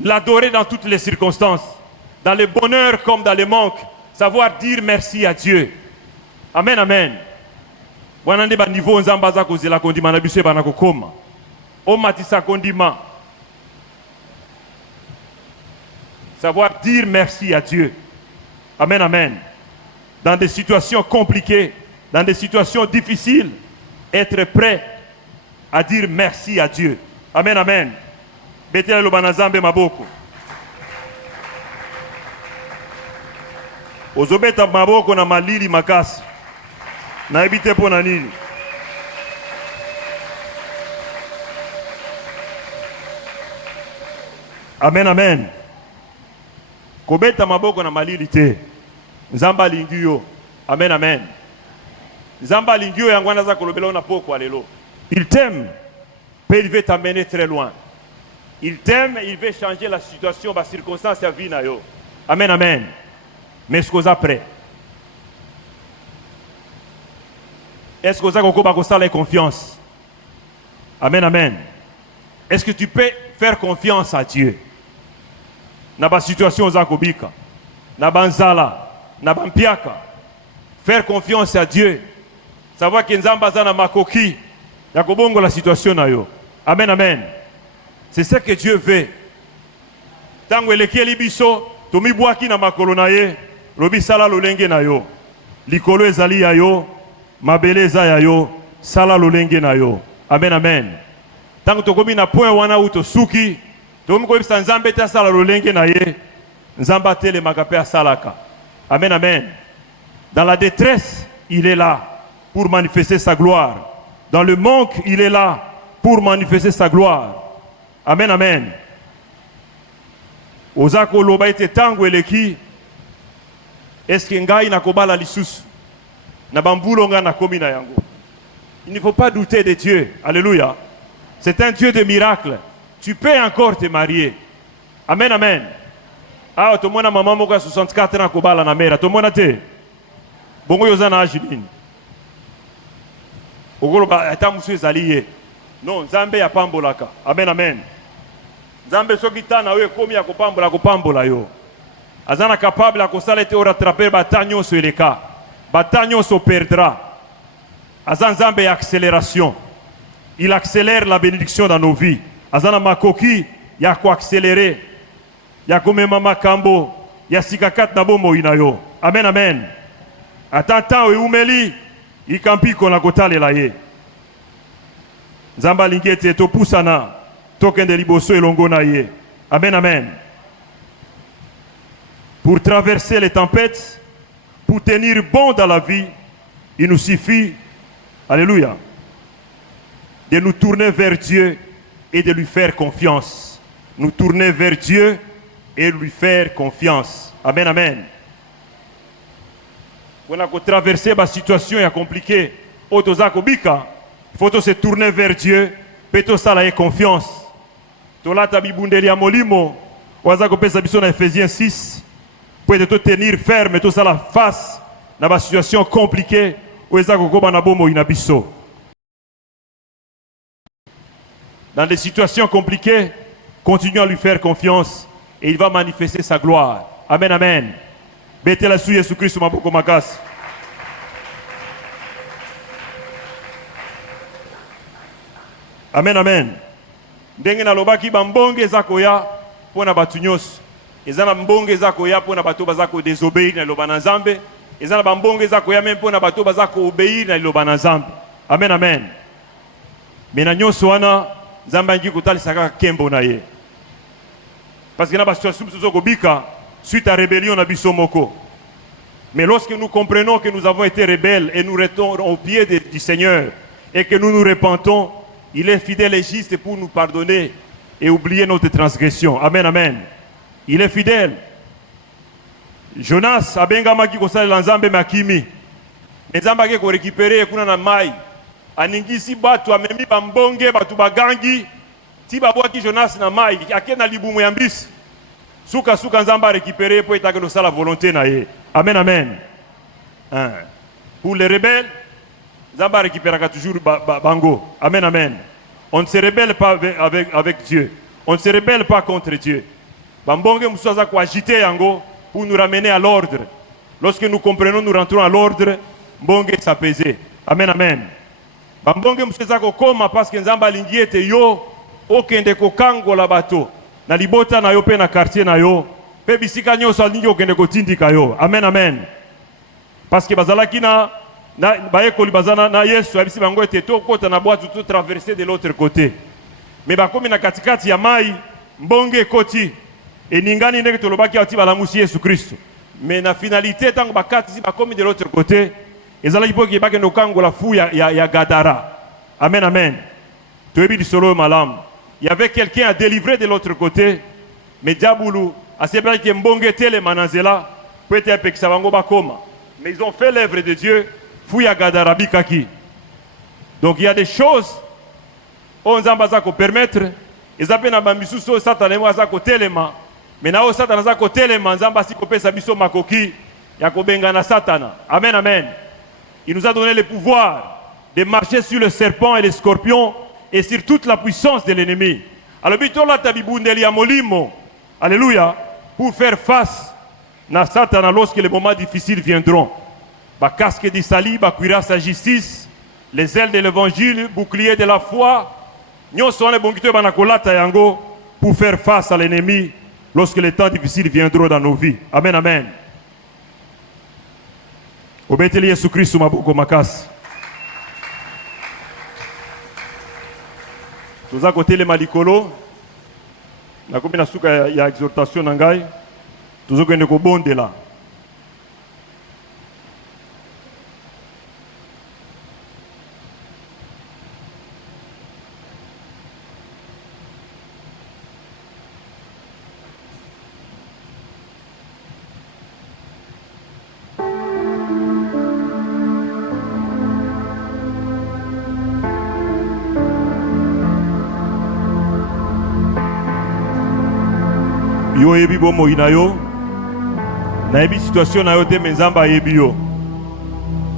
L'adorer dans toutes les circonstances. Dans les bonheurs comme dans les manques. Savoir dire merci à Dieu. Amen, amen. Wanande ba niveau nzamba za kozela kondima na biso bana kokoma. O matisa kondima. Savoir dire merci à Dieu. Amen, amen. Dans des situations compliquées, dans des situations difficiles, être prêt à dire merci à Dieu. Amen, amen. Betela lo banazambe maboko. Ozobeta maboko na malili makasi. Na ebite po na nini. Amen, amen. Kobeta maboko na malili te. Nzamba lingi yo. Amen, amen. Nzamba lingi yo yangwana za kolobela na poko alelo. Il t'aime, mais il veut t'amener très loin. Il t'aime, il veut changer la situation, la circonstance à vie na yo. Amen, amen. Mais est-ce que vous êtes prêts? Est-ce que vous avez confiance? Amen, amen. Est-ce que tu peux faire confiance à Dieu? Dans la situation Zakobika, dans la nzala, dans la mpiaka. Faire confiance à Dieu. Savoir que nzamba zana makoki, yakobongo la situation na yo. Amen, amen. C'est ce que Dieu veut. Tango eleki libiso, tomi boaki na makolo na ye. Lobi sala lolenge na yo. Likolo ezali ya yo. Mabele eza ya yo. Sala lolenge na yo. Amen, amen. Tango tokomi na point wana uto suki. Tomi koyebisa nzambe te sala lolenge na ye. Nzamba tele makape salaka. Amen, amen. Dans la détresse, il est là pour manifester sa gloire. Dans le manque, il est là pour manifester sa gloire. Amen, amen. Ozako loba ete tango eleki. Est-ce que ngai na kobala lisusu na bambulonga na komi na yango? Il ne faut pas douter de Dieu. Alléluia. C'est un Dieu de miracles. Tu peux encore te marier. Amen, amen. Ah, tout le monde a maman moka 64 ans kobala na mera. Tout le monde a te. Bongo yoza na ajidini. Ogolo ba ata musu ezaliye. Non, Nzambe ya pambolaka. Amen, amen. Nzambe soki tana we komi ya kopambola yo. Azana capable à kosala te rattraper batanyo sur les cas. Batanyo se perdra. Azan Nzambe ya accélération. Il accélère la bénédiction dans nos vies. Azana makoki ya ko accélérer. Ya komema makambo ya sikakat na bomo inayo. Amen amen. Atanta we umeli ikampi kona kotalela ye. Nzamba lingete to pusana tokende liboso elongo na ye. Amen amen. Pour traverser les tempêtes, pour tenir bon dans la vie, il nous suffit, alléluia, de nous tourner vers Dieu et de lui faire confiance. Nous tourner vers Dieu et lui faire confiance. Amen, amen. On a traversé ma situation compliquée. Il faut se tourner vers Dieu, peut ça la confiance. Tolata bibundeli ya molimo, wazako pesa biso na Ephésiens 6. Pour te tenir ferme, tout ça la face dans la situation compliquée où dans des situations compliquées, continue à lui faire confiance et il va manifester sa gloire. Amen, amen. Bete la sou Jésus Christ maboko makas. Amen, amen. Ndenge na lobaki bambonge zakoya pona batunyos. Ezana mbonge zako ya pona bato bazako désobéir na loba na Nzambe. Ezana bambonge zako ya même pona bato bazako obéir na loba na Nzambe. Amen amen. Mena nyonso wana Nzambe ngi kotalisa kaka kembo na ye. Parce que na ba situation sozoko bika suite à rébellion na biso moko. Mais lorsque nous comprenons que nous avons été rebelles et nous retournons au pied du Seigneur et que nous nous repentons, il est fidèle et juste pour nous pardonner et oublier notre transgression. Amen amen. Il est fidèle. Jonas abenga maki kosala Nzambe makimi. Nzambe ke ko récupérer kuna na mai. Aningisi batu amemi bambonge batu bagangi. Ti babwaki Jonas na mai akena libumu ya mbisi. Suka Nzambe récupérer pour etaka no sala volonté na ye. Amen amen. Pour les rebelles, Nzambe récupérera toujours bango. Amen amen. On ne se rebelle pas avec Dieu. On ne se rebelle pas contre Dieu. Bambonge musaza ko agiter yango pour nous ramener à l'ordre. Lorsque nous comprenons, nous rentrons à l'ordre, mbonge s'apaiser. Amen amen. Bambonge musaza ko koma parce que Nzamba lingiete yo okende ko kangola bato na libota na yo pe na quartier na yo pe bisika nyoso alingi okende ko tindika yo. Amen amen. Parce que bazalaki na baekoli bazana na Yesu abisi bango ete to kota na boîte tout traverser de l'autre côté. Mais bakomi na katikati ya mai mbonge koti et ningani ndenge tolobaki ati balamusi Yesu Kristo. Mais na finalité tango bakati si bakomi de l'autre côté ezala ipoki bake no kango la fou ya Gadara. Amen amen. Toyebi disolo malam. Il y avait quelqu'un à délivrer de l'autre côté, mais diaboulou a sebla ki mbonge tele manazela peut être pekisa bango bakoma. Mais ils ont fait l'œuvre de Dieu fou ya Gadara bikaki. Donc il y a des choses on Nzamba za ko permettre ezape na bamisuso satana mo za ko telema. Mais na o satana za ko telema Nzamba si ko pesa biso makoki ya ko benga na satana. Amen amen. Il nous a donné le pouvoir de marcher sur le serpent et les scorpions et sur toute la puissance de l'ennemi. Alors bitola tabibundeli ya molimo. Alléluia. Pour faire face na satana lorsque les moments difficiles viendront. Ba casque de salut, ba cuirasse à justice, les ailes de l'évangile, bouclier de la foi. Nyonso wana bongito bana kolata yango pour faire face à l'ennemi lorsque les temps difficiles viendront dans nos vies. Amen amen. Obeteli Yesu Kristo maboko makasi. Toza kote le malikolo na komi na suka ya exhortation na ngai tozo kende ko bondela. Yo ebi bomo inayo na ebi situation na yo te Nzamba ebi yo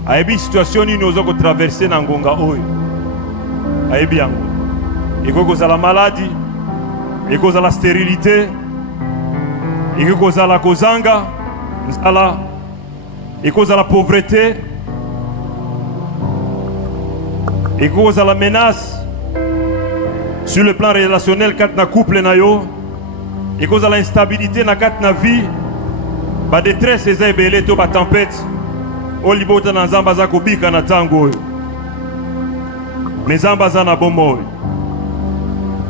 ayebi situation nini ozoko traverser na ngonga oyo ayebi yango eko kozala maladie ekozala stérilité, ekozala kozanga, nzala, ekozala pauvreté, ekozala menace sur le plan relationnel kat na couple na yo, ekozala instabilité na kat na vie, ba détresse eza ebele to ba tempête, olibota na nzamba za kobika na tango oyo. Mais nzamba za na bomoi.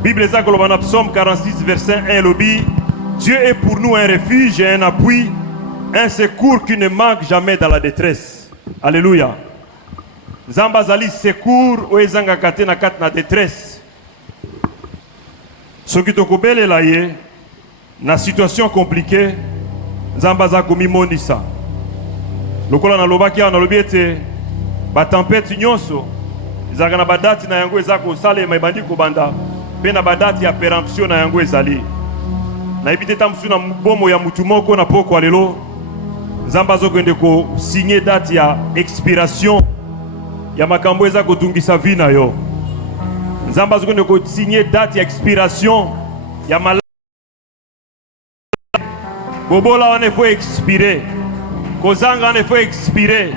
Bible eza koloba na Psaume 46 verset 1 lobi, Dieu est pour nous un refuge et un appui, un secours qui ne manque jamais dans la détresse. Alléluia. Nzamba zali secours o ezanga kate na kat na détresse. Soki tokobelela ye na situation compliquée, nzamba za komimonisa. Lokola na lobaki na lobi ete ba tempête nyonso ezaka na badati na yango ezako salema ebandi kobanda pe na badati ya péremption na yango ezali. Na ebite tamsu na bomo ya mutu moko na poko lelo, nzamba azokende ko signer date ya expiration ya makambo eza kotungisa vie na yo. Nzamba azokende ko signer date ya expiration ya malade. Bobola wane faut expirer. Kozanga wane faut expirer.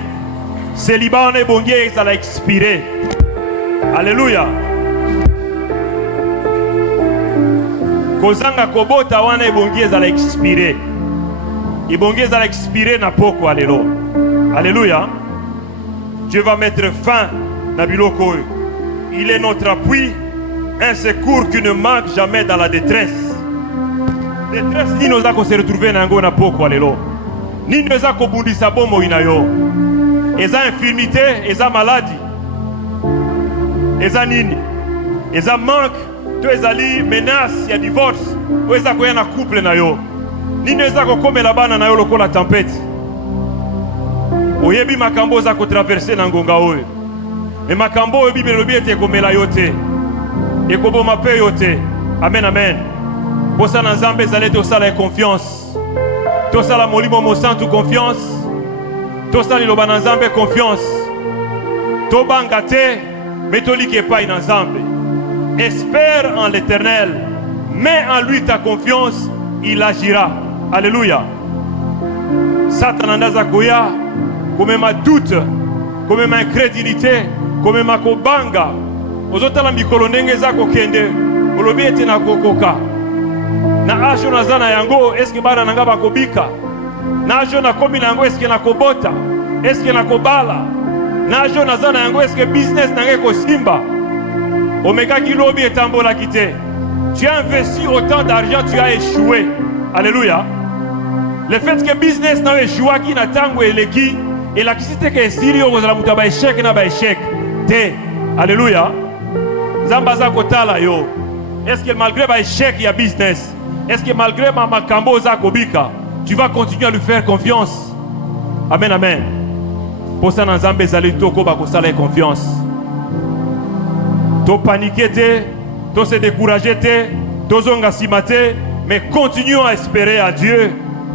Célibat wane bongie ezala expirer. Alléluia. Kozanga kobota wana ebongi ezala expiré. Ebongi ezala expiré na poko alelo. Alléluia. Dieu va mettre fin na biloko. Il est notre appui, un secours qui ne manque jamais dans la détresse. Détresse ni noza ko se retrouver na ngo na poko alelo. Ni noza ko bundisa bomo inayo. Eza infirmité, eza maladie. Eza nini? Eza manque, to ezali menace ya divorce, o eza koya na couple na yo. Nini eza kokomela bana na yo lokola tempête. Oyebi makambo eza ko traverser na ngonga oyo. Me makambo oyo Bible lobi ete komela yo te. Ekoboma pe yo te. Amen amen. Posa na Nzambe ezali tosala confiance. Tosala molimo mosantu confiance. Tosala liloba na Nzambe confiance. Tobanga te, metolike epai na Nzambe. Espère en l'Éternel, mets en lui ta confiance, il agira. Alléluia. Satan andaza koya, comme ma doute, comme ma incrédulité, comme ma kobanga. Ozotala mikolo ndenge za kokende, olobi ete na kokoka. Na ajo na zana yango, eske bana nanga bakobika. Na ajo na komi nango, eske na kobota, eske na kobala. Na ajo na zana yango, eske business nange kosimba. Omega Kilobi est tambola quitté. Tu as investi autant d'argent, tu as échoué. Alléluia. Le fait que business n'a échoué qui n'a tango et leki et la kisite que Syrie vous la mutaba échec na ba échec. Te. Alléluia. Zambaza kotala yo. Est-ce que malgré ba échec il y a business? Est-ce que malgré ma makambo za kobika, tu vas continuer à lui faire confiance? Amen amen. Pour ça dans Zambé zali toko ba ko sala confiance. To paniquer te, to se décourager te, to zonga simate, mais continuons à espérer à Dieu,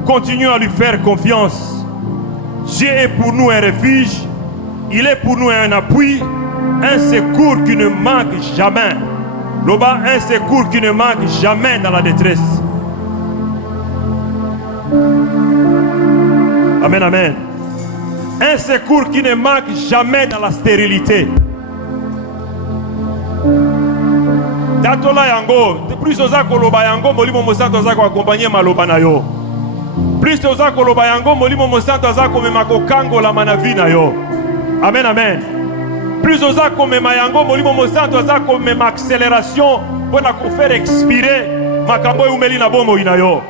continuons à lui faire confiance. Dieu est pour nous un refuge, il est pour nous un appui, un secours qui ne manque jamais. Loba, un secours qui ne manque jamais dans la détresse. Amen, amen. Un secours qui ne manque jamais dans la stérilité. Tatola yango, plus oza koloba yango molimo mosanto oza ko accompagner maloba na yo. Plus oza koloba yango molimo mosanto oza ko mema ko kangola manavi na yo. Amen amen. Plus oza ko mema yango molimo mosanto oza ko mema accélération pour la faire expirer makambo umeli na bomo ina yo.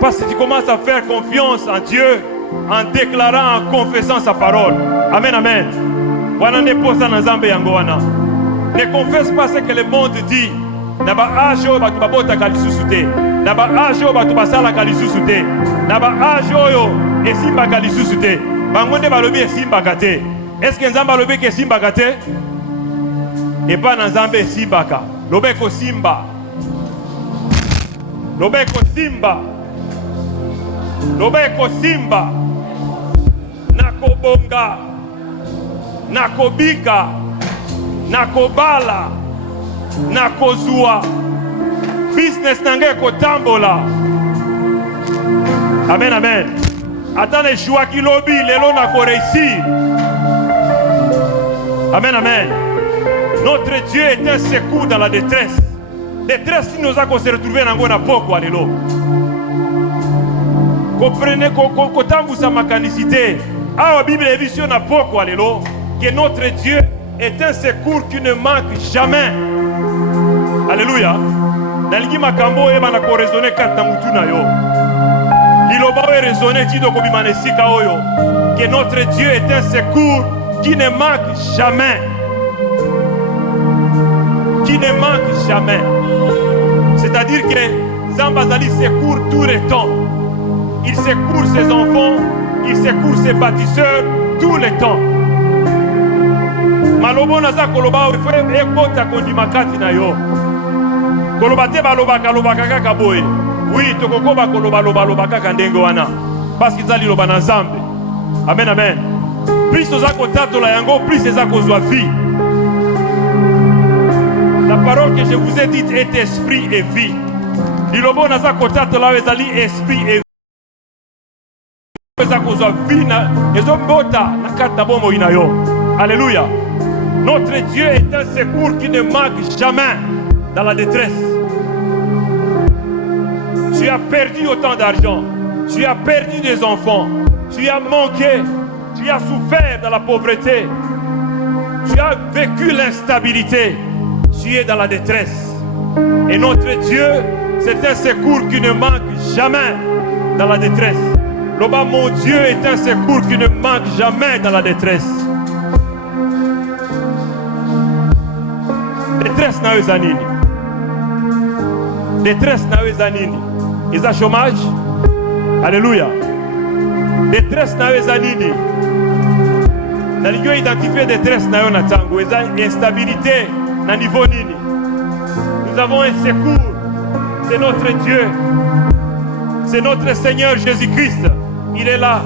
Parce que tu commences à faire confiance en Dieu en déclarant, en confessant sa parole. Amen amen. Wana ne posa na Nzambe yango wana. Ne confesse pas ce que le monde dit. Naba ajo batu babota kalisusu te. Naba ajo batu basala kalisusu te. Naba ajo yo esimba kalisusu te. Bangonde balobi esimba kate. Est-ce que Nzamba lobi ke simba kate? Et pas na Nzambe simba ka. Lobeko simba. Lobeko simba. Lobeko simba. Nakobonga. Nakobika. Nakobala, nakozua, business nange kotambola. Amen, amen. Attends, choix qui lobby, l'élo n'a pas réussi. Amen, amen. Notre Dieu est un secours dans la détresse. Détresse qui nous a se retrouver dans la poko à l'élo. Comprenez que sa mécanicité. Ah, la Bible est vision na poko à l'élo. Que notre Dieu est un secours qui ne manque jamais. Alléluia. Naligi makambo eba na ko raisonner kata mutu na yo. Liloba we raisonner tido ko bimanesika oyo. Que notre Dieu est un secours qui ne manque jamais. Qui ne manque jamais. C'est-à-dire que Zambazali secourt tous les temps. Il secourt ses enfants, il secourt ses bâtisseurs tous les temps. Malobo naza koloba oifwe ekota kondimakati na yo. Koloba te baloba kaka boye. Oui, tokokoba koloba kaka ndenge wana. Parce qu'ils ali loba na Nzambe. Amen, amen. Plus toza kotato la yango, plus eza kozwa vie. La parole que je vous ai dite est esprit et vie. Lilobo naza kotato la ezali esprit et vie. Eza kozwa vie na ezobota na kata bomo ina yo. Alléluia. Notre Dieu est un secours qui ne manque jamais dans la détresse. Tu as perdu autant d'argent, tu as perdu des enfants, tu as manqué, tu as souffert dans la pauvreté, tu as vécu l'instabilité, tu es dans la détresse. Et notre Dieu, c'est un secours qui ne manque jamais dans la détresse. Loba, mon Dieu est un secours qui ne manque jamais dans la détresse. Détresse na zanini. Détresse na zanini. Isa chômage. Alléluia. Détresse na zanini. Nalingo identifier détresse na na tango. Isa instabilité na niveau nini. Nous avons un secours. C'est notre Dieu. C'est notre Seigneur Jésus-Christ. Il est là.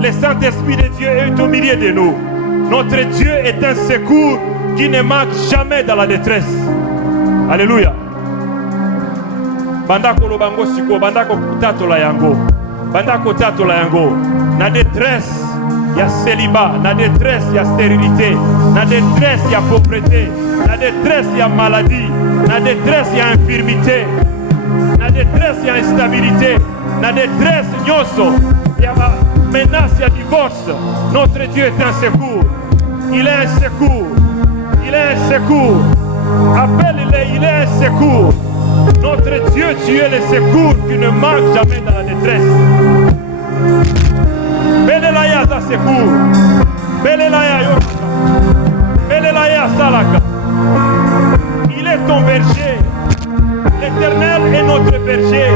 Le Saint-Esprit de Dieu est au milieu de nous. Notre Dieu est un secours qui ne manque jamais dans la détresse. Alléluia. Bandako lobango siko, bandako tato la yango. Bandako tato la yango. Na détresse, il y a célibat. Na détresse, il y a stérilité. Na détresse, il y a pauvreté. Na détresse, il y a maladie. Na détresse, il y a infirmité. Na détresse, il y a instabilité. Na détresse, nyoso. Il y a menace, il y a divorce. Notre Dieu est un secours. Il est un secours. Il est un secours. Appelle-le, il est un secours. Notre Dieu, tu es le secours qui ne manque jamais dans la détresse. Belelaya sa secours. Belelaya yoraka. Belelaya salaka. Il est ton berger. L'Éternel est notre berger.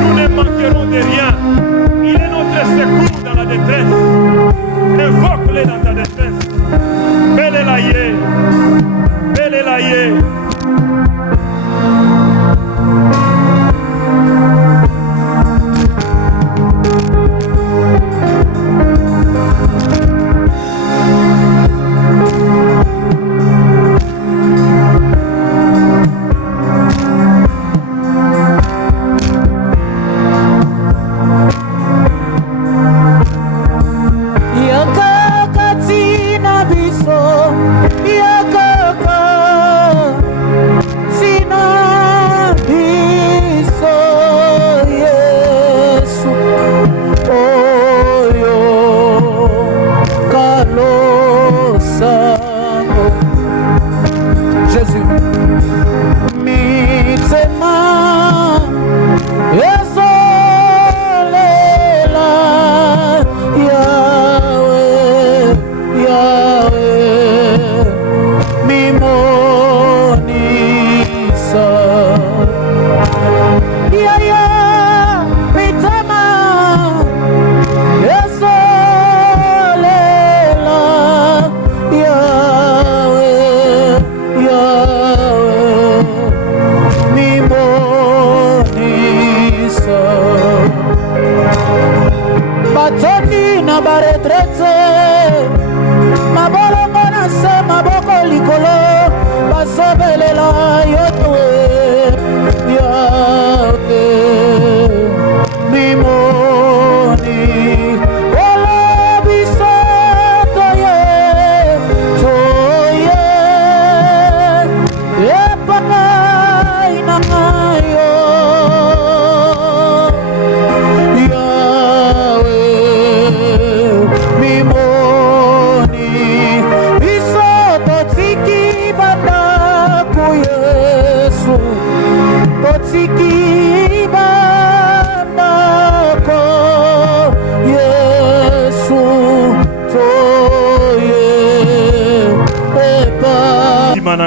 Nous ne manquerons de rien. Il est notre secours dans la détresse. Invoque-le dans ta détresse. Belelaye. Belelaye. Likolo basobelela yo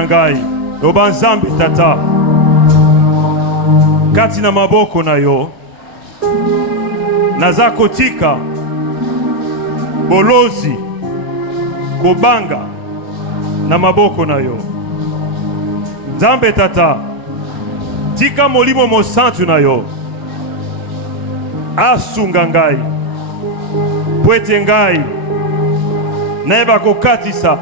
ngai. Loba Nzambe tata. Kati na maboko na yo. Naza kotika. Bolozi. Kobanga. Na maboko na yo. Nzambe tata. Tika molimo mosantu na yo. Asunga ngai. Pwete ngai. Naeba kokatisa.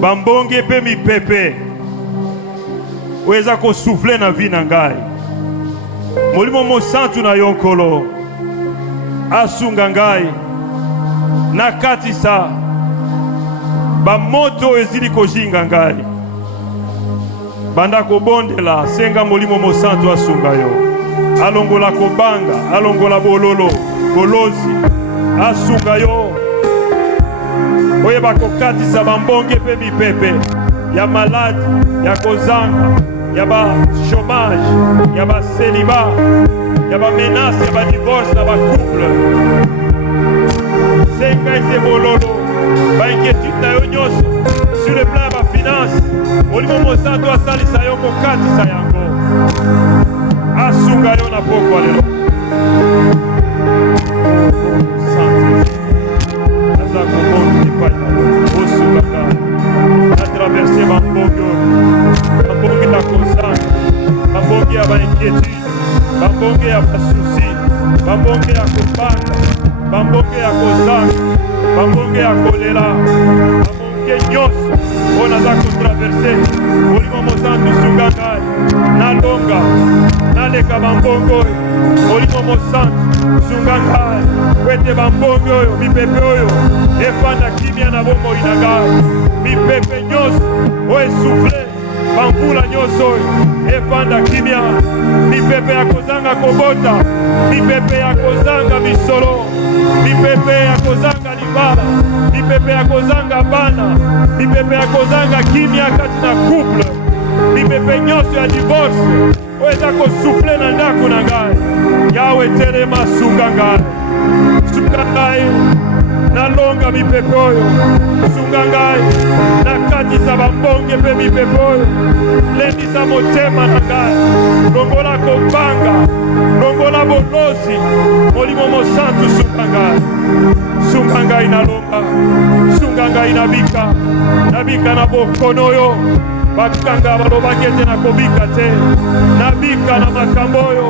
Bambonge pe mipepe. Weza ko souffler na vie na ngai. Molimo mosantu na yo nkolo. Asunga ngai. Nakatisa. Bamoto ezili kojinga ngai. Banda kobondela senga molimo mosantu asunga yo. Alongola kobanga, alongola bololo, bolozi. Asunga yo. Oyeba kokatisa bambonge pe mipepe. Ya malade, ya kozanga, ya ba chômage, ya ba célibat, ya ba menace, ya ba divorce, ya ba couple. Senga ese bololo, ba inquiétude na yo nyonso, sur le plan ya ba finance, molimo mosantu asalisa yo kokatisa yango. Asunga yo na pokwa lelo. Aza kobondo epai na yo, osunga ngai. Traverser bambongo, bambongo na kozanga, bambongo ya ba inquiétude, bambongo ya ba souci, bambongo ya kobanga, bambongo ya kozanga, bambongo ya kolela, bambongo nyonso oyo naza kotraverse molimo mosantu sunga ngai nalonga naleka bambongo oyo molimo mosantu sunga ngai kwete bambongo oyo mipepe oyo efanda kimia na bomoi na ngai mipepe nyonso oyo esufle bambula nyonso oyo efanda kimia mipepe ya kozanga kobota mipepe ya kozanga misolo mipepe ya kozanga libala mipepe ya kozanga bana mipepe ya kozanga kimia kati na couple mipepe nyonso ya divorce oyo eza kosufle na ndako na ngai yawe telema sunga ngai sunga ngai nalonga mipepe oyo sunga ngai nakatisa bambonge mpe mipepe oyo lendisa motema na ngai longola kobanga longola bolozi molimo mosantu sunga ngai sunga ngai nalonga sunga ngai nabika na bokono oyo bakanga balobaki ete nakobika te nabika na makambo oyo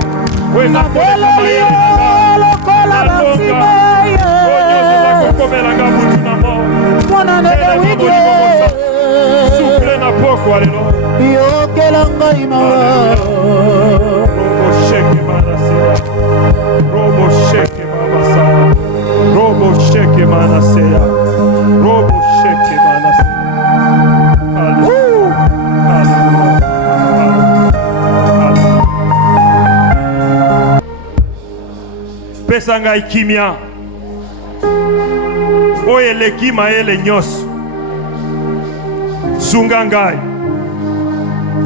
weza koleka mayele na ngai nalonga onyoso bakokomelanga mutu na mo sufle na pokwa lelo yokela ngai mawa robo sheke manasea robo sheke mabasala robo sheke manasea robo sheke manasea pesa ngai kimia oyo eleki mayele nyonso sunga ngai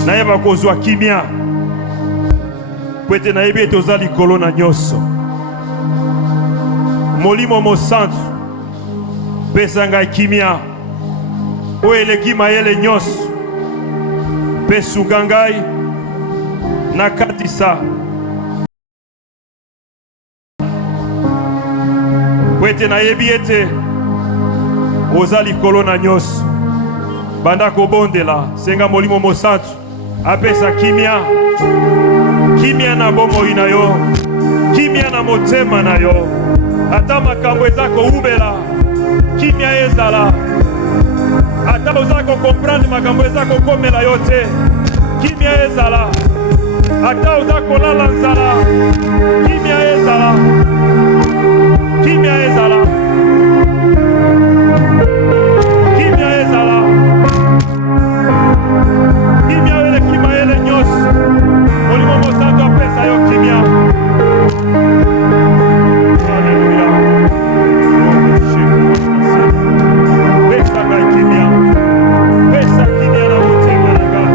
nayeba kozwa kimia po ete nayebi ete oza likolo na nyonso molimo mosantu pesa ngai kimia oyo eleki mayele nyonso mpe sunga ngai nakatisa po ete nayebi ete oza likolo na nyonso banda kobondela senga molimo mosantu apesa kimia kimia na bomoi na yo kimia na motema na yo ata makambo eza koubela kimia ezala ata oza kokomprendre makambo eza kokomela yo te kimia ezala ata oza kolala nzala kimia ezala kimia ezala kimia ezala kimia wele kimayele nyonso molimo mosantu apesa yo kimia Alléluia pesa ngai kimia pesa kimia na motema na ngai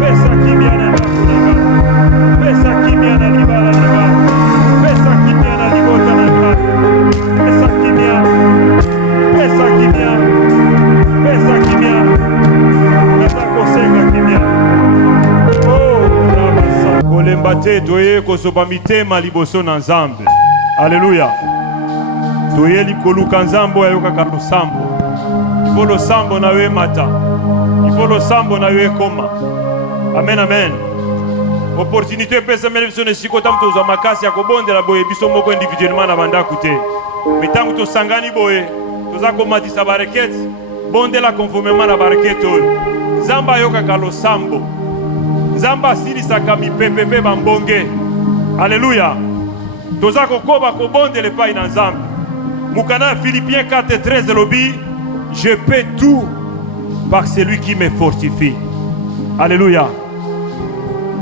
pesa kimia na ndako na ngai pesa kimia na libala na ngai pesa kosopa mitema liboso na Nzambe. Alléluia. Toyeli koluka Nzambe ayokaka losambo. Il faut losambo na yo mata. Il faut losambo na yo koma. Amen, amen. Opportunité pesa mele biso ne sikota mto za makasi ya kobondela boye biso moko individuellement na banda kute. Mitangu to sangani boye, toza komatisa barekete, bondela conformément na barekete oyo. Nzamba ayokaka losambo. Nzamba asilisaka mipepepe bambonge. Alléluia. Toza kokoba kobondela epai na Nzambe. Mukana Philippiens 4:13 lobi, je peux tout par celui qui me fortifie. Alléluia.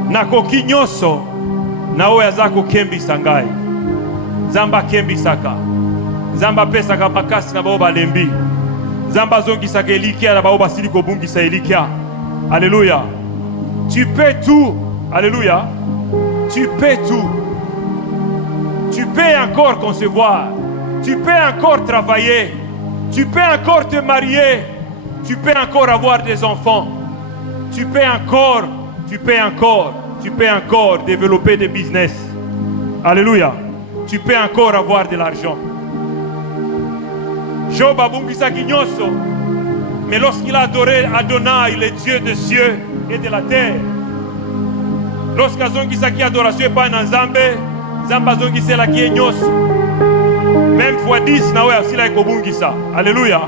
Nakoki nyoso na oyo aza kokembisa ngai. Nzamba kembisaka. Nzamba pesaka makasi na bao balembi. Nzamba zongisaka elikia na bao basili kobungisa elikia. Alléluia. Tu peux tout. Alléluia. Tu peux tout. Tu peux encore concevoir. Tu peux encore travailler. Tu peux encore te marier. Tu peux encore avoir des enfants. Tu peux encore développer des business. Alléluia. Tu peux encore avoir de l'argent. Job a bungisaki nyoso. Mais lorsqu'il a adoré Adonai, le Dieu des cieux et de la terre, lorsqu'il a zongisaki adoration epai na Nzambe, Nzambe azongiselaki nyoso. Même fois 10 na oyo asila ekobungisa. Alléluia.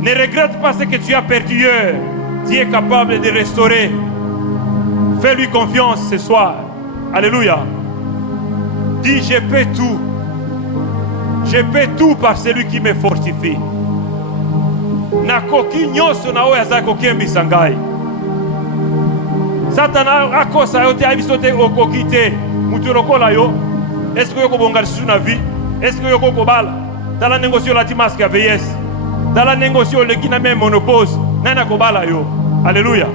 Ne regrette pas ce que tu as perdu hier. Dieu est capable de restaurer. Fais-lui confiance ce soir. Alléluia. Dis, je peux tout. Je peux tout par celui qui me fortifie. Nakoki nyoso na oyo aza kokembisa ngai. Satana akosa yo te abiso te okoki te. Mutu lokola yo. Est-ce que yo kobonga lisusu na vie? Est-ce que yo kokobala? Tala négocier la masque ya vieillesse. Tala négocier le qui na même monopause. Nana kobala yo. Alléluia.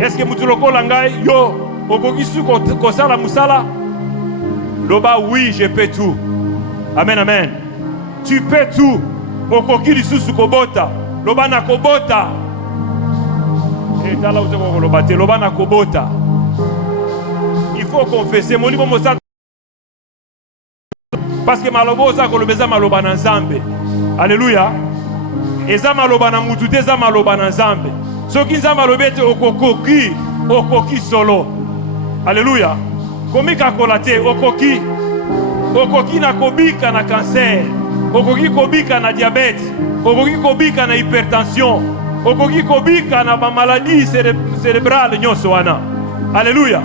Est-ce que mutu lokola ngai yo okoki su kosala musala? Loba oui, je peux tout. Amen, amen. Tu peux tout. Okoki lisusu kobota. Loba na kobota. Et tala uzeko loba te. Loba na kobota. Il faut confesser. Mon livre Mossad. Parce que maloba oza kolobeza maloba na Nzambe. Alléluia. Eza maloba na mutu te, eza maloba na Nzambe. Soki Nzambe alobete okoki solo. Alléluia. Komika kolate okoki. Okoki na kobika na cancer. Okoki kobika na diabète. Okoki kobika na hypertension. Okoki kobika na maladie cérébrale nyonso wana. Alléluia.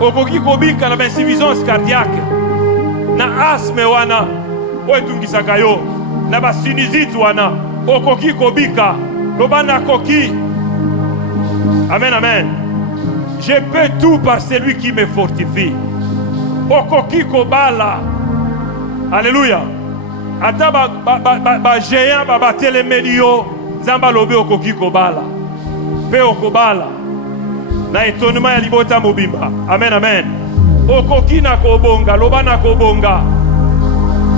Okoki kobika na insuffisance cardiaque. Na asthme wana. Oetungisaka yo. Na basinusite wana. Okoki kobika. Lobana koki. Amen, amen. Je peux tout par celui qui me fortifie. Okoki kobala. Alléluia. Ata ba géant ba telemeli yo. Nzamba lobe okoki kobala. Pe okobala. Na étonnement ya libota mobimba. Amen, amen. Okoki na kobonga. Loba na kobonga.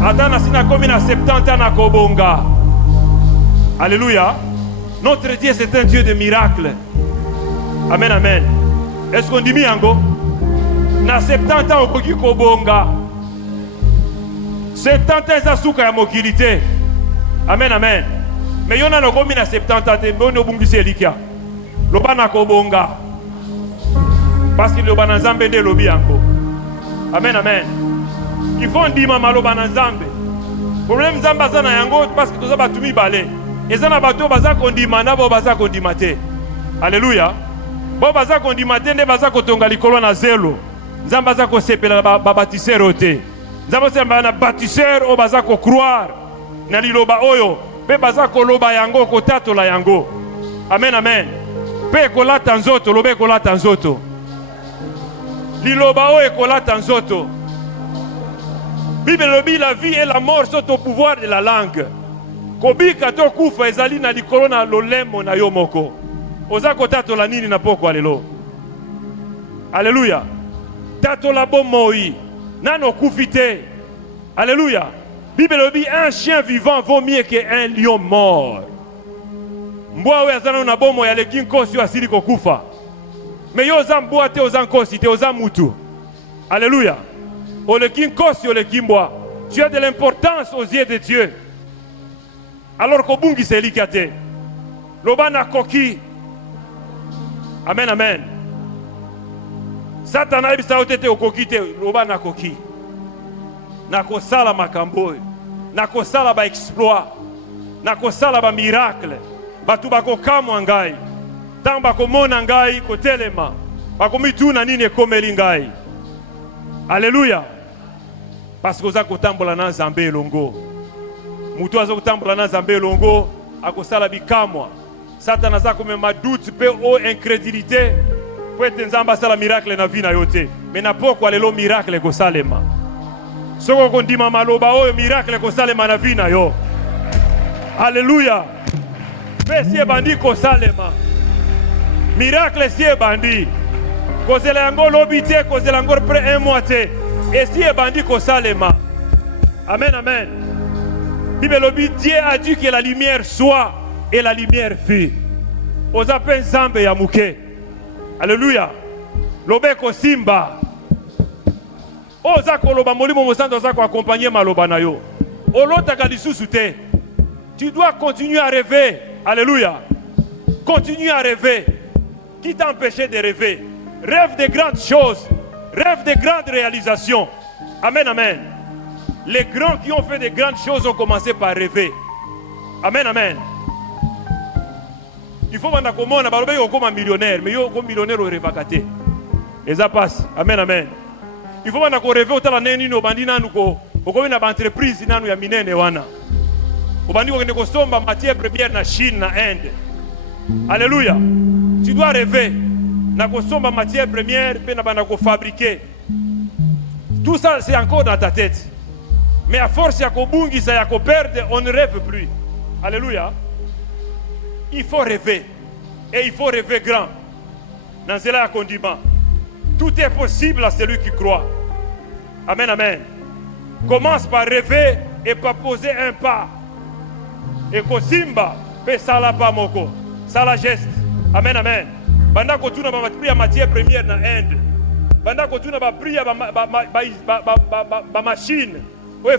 Ata na sina komi na 70 ans na kobonga. Alléluia. Notre Dieu c'est un Dieu de miracles. Amen, amen. Est-ce qu'on dit miango? Na 70 ans okoki kobonga. 70 ans ça souka ya mokilité. Amen, amen. Mais yona no komi na 70 ans te mbono bungise likia. Loba na kobonga. Parce que loba na Nzambe de lobi yango. Amen, amen. Il faut ndima maloba na Nzambe. Problème Nzamba za na yango parce que toza batumi balé. Ezana bato baza kondima na bo baza kondima te. Alléluia. Bo baza kondima te nde baza kotonga likolo na zelo. Nzamba za ko sepela ba bâtisseur te. Nzamba sema na bâtisseur o baza ko croire na liloba oyo pe baza ko loba yango ko tatola yango. Amen, amen. Pe ko lata nzoto lobe ko lata nzoto. Liloba oyo ko lata nzoto. Bible lobi la vie et la mort sont au pouvoir de la langue. Kobika to kufa ezali na likolo na lolemo na yo moko. Oza ko tatola nini na poko alelo. Alléluia. Tatola bomoi. Nano kufite. Alléluia. Bible dit un chien vivant vaut mieux qu'un lion mort. Mbwa we azana na bomo ya lekin kosi asili kokufa. Mais yo za mbwa te oza nkosi te oza mutu. Alléluia. Olekin kosi olekimbwa. Tu as de l'importance aux yeux de Dieu. Alors qu'Obungi c'est likate. Lobana koki. Amen, amen. Satana ibisa otete okokite lobana koki. Nakosala makambo. Nakosala ba exploit. Nakosala ba miracle. Batu bakokamwa ngai. Tant bakomona ngai kotelema. Bakomituna nini ekomeli ngai. Alléluia. Parce que oza kotambola na Nzambe elongo. Mutu aza kotambola na Nzambe elongo akosala bikamwa. Satan aza komema doute pe o incrédulité po ete Nzambe asala miracle na vie na yo te. Mais na pokwa lelo miracle ekosalema. Soko kondima maloba oyo miracle ekosalema na vie na yo. Alléluia. Pe si ebandi kosalema. Miracle si ebandi. Kozela yango lobi te, kozela yango pre un mois te. Et si ebandi kosalema. Amen, amen. Bible lobi, Dieu a dit que la lumière soit et la lumière fut. Oza pe Nzambe ya muke. Alléluia. Lobe ko simba. Oza ko loba molimo mosando oza ko accompagner maloba na yo. Olotaka lisusu te. Tu dois continuer à rêver. Alléluia. Continue à rêver. Qui t'a empêché de rêver? Rêve de grandes choses. Rêve de grandes réalisations. Amen, amen. Les grands qui ont fait de grandes choses ont commencé par rêver. Amen, amen. Il faut que tu sois millionnaire, mais tu es millionnaire au rêvacate. Et ça passe. Amen, amen. Il faut que tu rêves au talent no bandi nanu ko okomi na entreprise nanu ya minene wana. Obandi ko ndeko somba matière première na Chine na Inde. Alléluia. Tu dois rêver. Na ko somba matière première pe na banda ko fabriquer. Tout ça c'est encore dans ta tête. Mais à force ya ko bungi ça ya ko perdre, on ne rêve plus. Alléluia. Il faut rêver. Et il faut rêver grand. Dans cela condiment. Tout est possible à celui qui croit. Amen, amen. Commence par rêver et par poser un pas. Et Kosimba, pe sala pa moko. Sala geste. Amen, amen. Banda kotuna ba priya matière première na Inde. Banda kotuna ba priya ba machine. Oye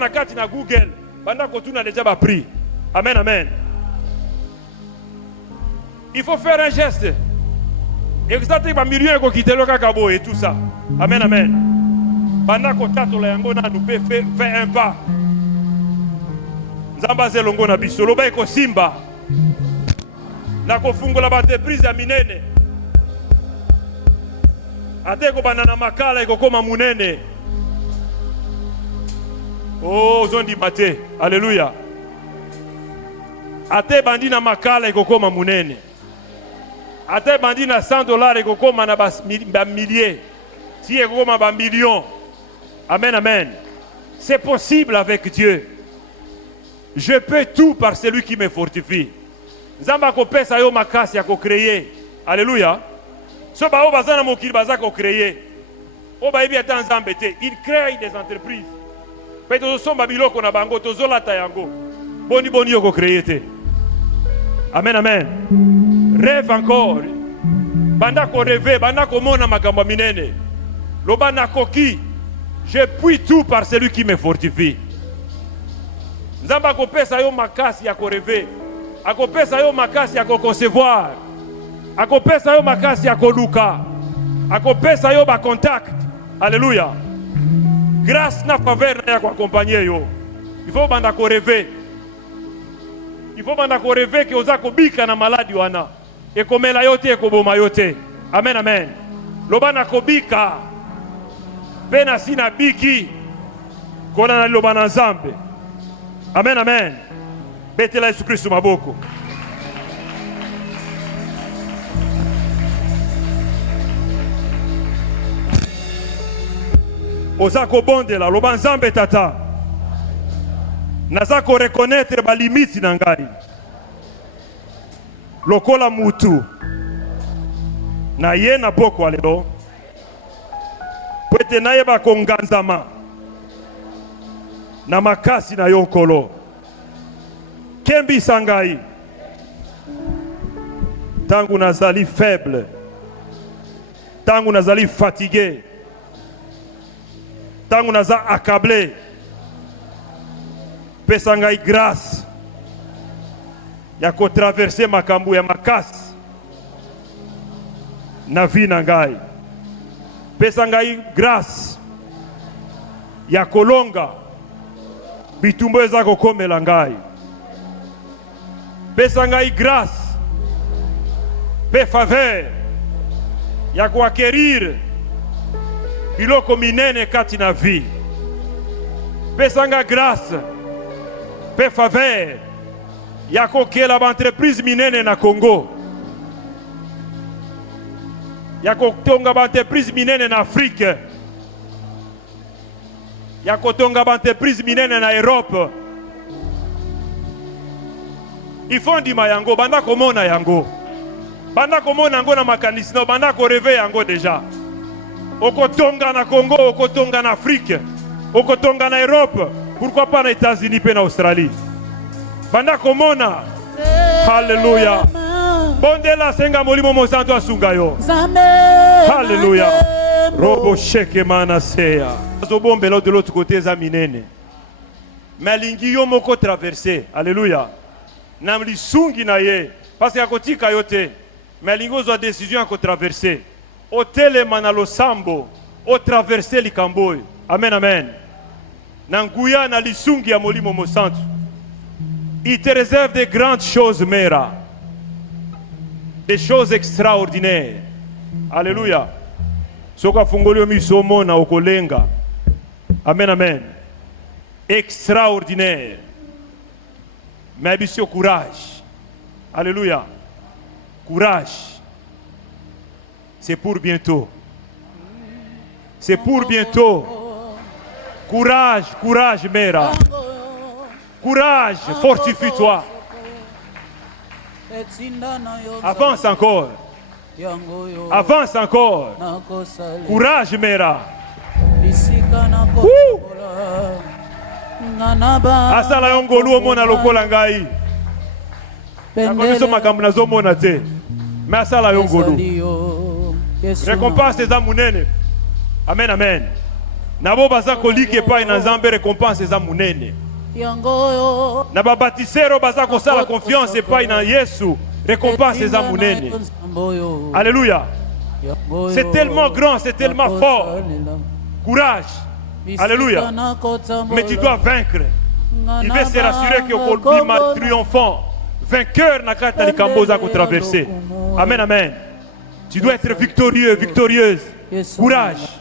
na kati na Google. Banda kotuna déjà ba pri. Amen, amen. Il faut faire un geste. Et vous savez que millions qui quittent le kakabo et tout ça. Amen, amen. Pendant que tato la yango na nous peut faire un pas. Nzamba zelongo na biso loba eko simba. Na kofungola ba entreprise ya minene. Ate ko banana makala eko koma munene. Oh, zondi bate. Alléluia. Ate bandi na makala eko koma munene. Ate bandi na $100 eko koma na ba milliers. Si eko koma ba millions. Amen, amen. C'est possible avec Dieu. Je peux tout par celui qui me fortifie. Nzamba ko pesa yo makasi ya ko créer. Alléluia. So ba o bazana mokili baza ko créer. O ba ebi ata Nzambe te. Il crée des entreprises. Pe to somba biloko na bango to zolata yango. Boni boni yo ko créer te. Amen, amen. Rêve encore. Banda ko rêver, banda ko mona makambo minene. Loba na koki. Je puis tout par celui qui me fortifie. Nzamba ko pesa yo makasi ya ko rêver. Ako pesa yo makasi ya ko concevoir. Ako pesa yo makasi ya ko luka. Ako pesa yo ba contact. Alléluia. Grâce na faveur na ya ko accompagner yo. Il faut banda ko rêver. Il faut banda ko rêver que oza ko bika na maladi wana. E komela yote e koboma yote. Amen, amen. Loba na ko bika. Pena sina biki. Kona na loba na Nzambe. Amen, amen. Betela Yesu Kristo maboko. Ozako bonde la loba Nzambe tata. Nazako reconnaître ba limite na ngai. Lokola mutu. Na ye na poko lelo. Pwete na yeba konganzama. Na makasi na yonkolo. Kembi sangai. Tangu nazali faible. Tangu nazali fatigué. Tangu naza accablé. Pesa ngai grâce. Ya ko traverser makambu ya makasi. Na vie na ngai. Pesa ngai grâce. Ya kolonga. Bitumbo eza kokomela ngai. Pesa ngai grâce. Pe faveur. Ya kuacquérir biloko minene kati na vie. Pesa ngai grâce. Pe faveur. Ya kokela ba entreprise minene na Congo. Ya kotonga ba entreprise minene na Afrique. Ya kotonga ba entreprise minene na Europe. Ifondima yango banda komona yango. Banda komona yango na makanisi no banda ko rêver yango déjà. Okotonga na Congo, okotonga na Afrique, okotonga na Europe, pourquoi pas na États-Unis et na Australie. Banda komona. Alléluia. Bondela senga molimo mosanto asungayo. Alléluia. Robo sheke manasea. Zobombelo de l'autre côté zaminene. Malingi yo moko traverser. Alléluia. Namli sungi na ye parce que akotika yote. Malingo zo décision ko traverser. Au téléman à l'Osambo, au traverser les Camboy. Amen, amen. Nanguya na lisungi ya molimo mosantu. Il te réserve des grandes choses, Mera. Des choses extraordinaires. Alléluia. Soka fungolio misomo na okolenga. Amen, amen. Extraordinaire. Mais bisio courage. Alléluia. Courage. C'est pour bientôt. C'est pour bientôt. Courage, courage, Mera. Courage, fortifie-toi. Avance encore. Avance encore. Courage, Mera. Asala yongolu omona lokola ngai. Nakomiso makambo nazomona te. Mais asala yongolu. Récompense des amunene. Amen, amen. Nabo baza kolike pa ina Nzambe récompense des amunene. Naba batisero baza ko sala confiance pa ina Yesu récompense des amunene. Alléluia. C'est tellement grand, c'est tellement fort. Courage. Alléluia. Mais tu dois vaincre. Il veut se rassurer que au Kolbima triomphant, vainqueur na kata likambo za ko traverser. Amen, amen. Tu dois être victorieux, victorieuse. Courage.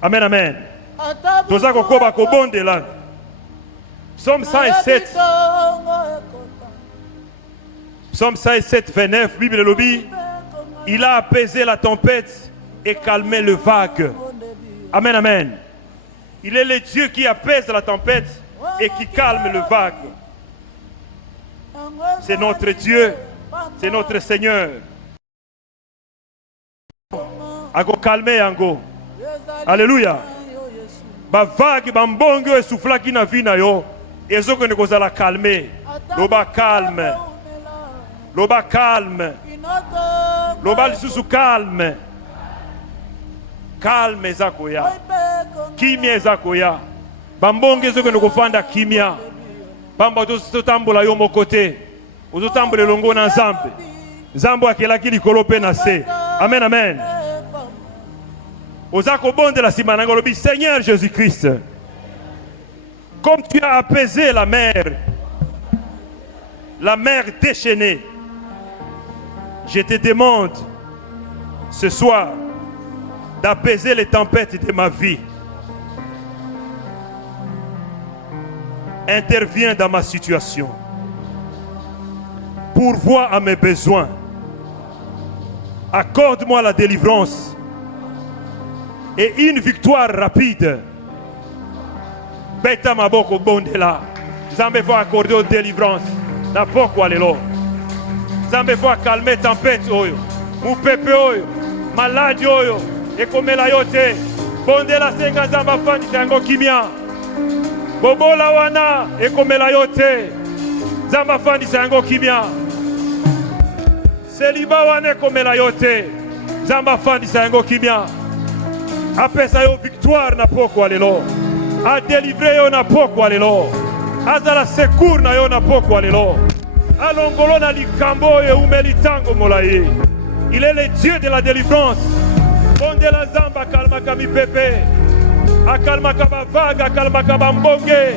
Amen, amen. Toza kokoba kobonde là. Psaume 107. Psaume 107, 29, Bible lobby. Il a apaisé la tempête et calmé le vague. Amen, amen. Il est le Dieu qui apaise la tempête et qui calme le vague. C'est notre Dieu. C'est notre Seigneur. Ago calmer yango. Alléluia. Ba vague ba mbongo esuflaki na vina yo. Ezoko ne kozala calmer. Loba calme. Loba calme. Loba lisusu calme. Calme ezakoya. Kimia ezakoya. Ba mbongo ezoko ne kofanda kimia. Pamba totambola yo mokote. Ozotambola longo na Nzambe. Nzambe akelaki likolo pe na se. Amen, amen. Seigneur Jésus-Christ, comme tu as apaisé la mer déchaînée, je te demande ce soir d'apaiser les tempêtes de ma vie. Interviens dans ma situation. Pourvois à mes besoins. Accorde-moi la délivrance et une victoire rapide. Beta maboko bondela. Zambe faut accorder une délivrance. Na poko alelo. Zambe faut calmer tempête oyo. Mupepe oyo. Maladi oyo. Ekomela yote. Bondela senga zamba fani tango kimia. Bobola wana ekomela yote. Zamba fani tango kimia. Seliba wana ekomela yote. Zamba fandisa yango kimia. Apesa yo victoire na poko alelo. A délivrer yo na poko alelo. Azala secours na yo na poko alelo. Alongolo na likambo ye umelitango molaye. Il est le Dieu de la délivrance. Bonde la zamba kalmaka mi pepe. Akalmaka ba vaga, akalmaka ba mbonge.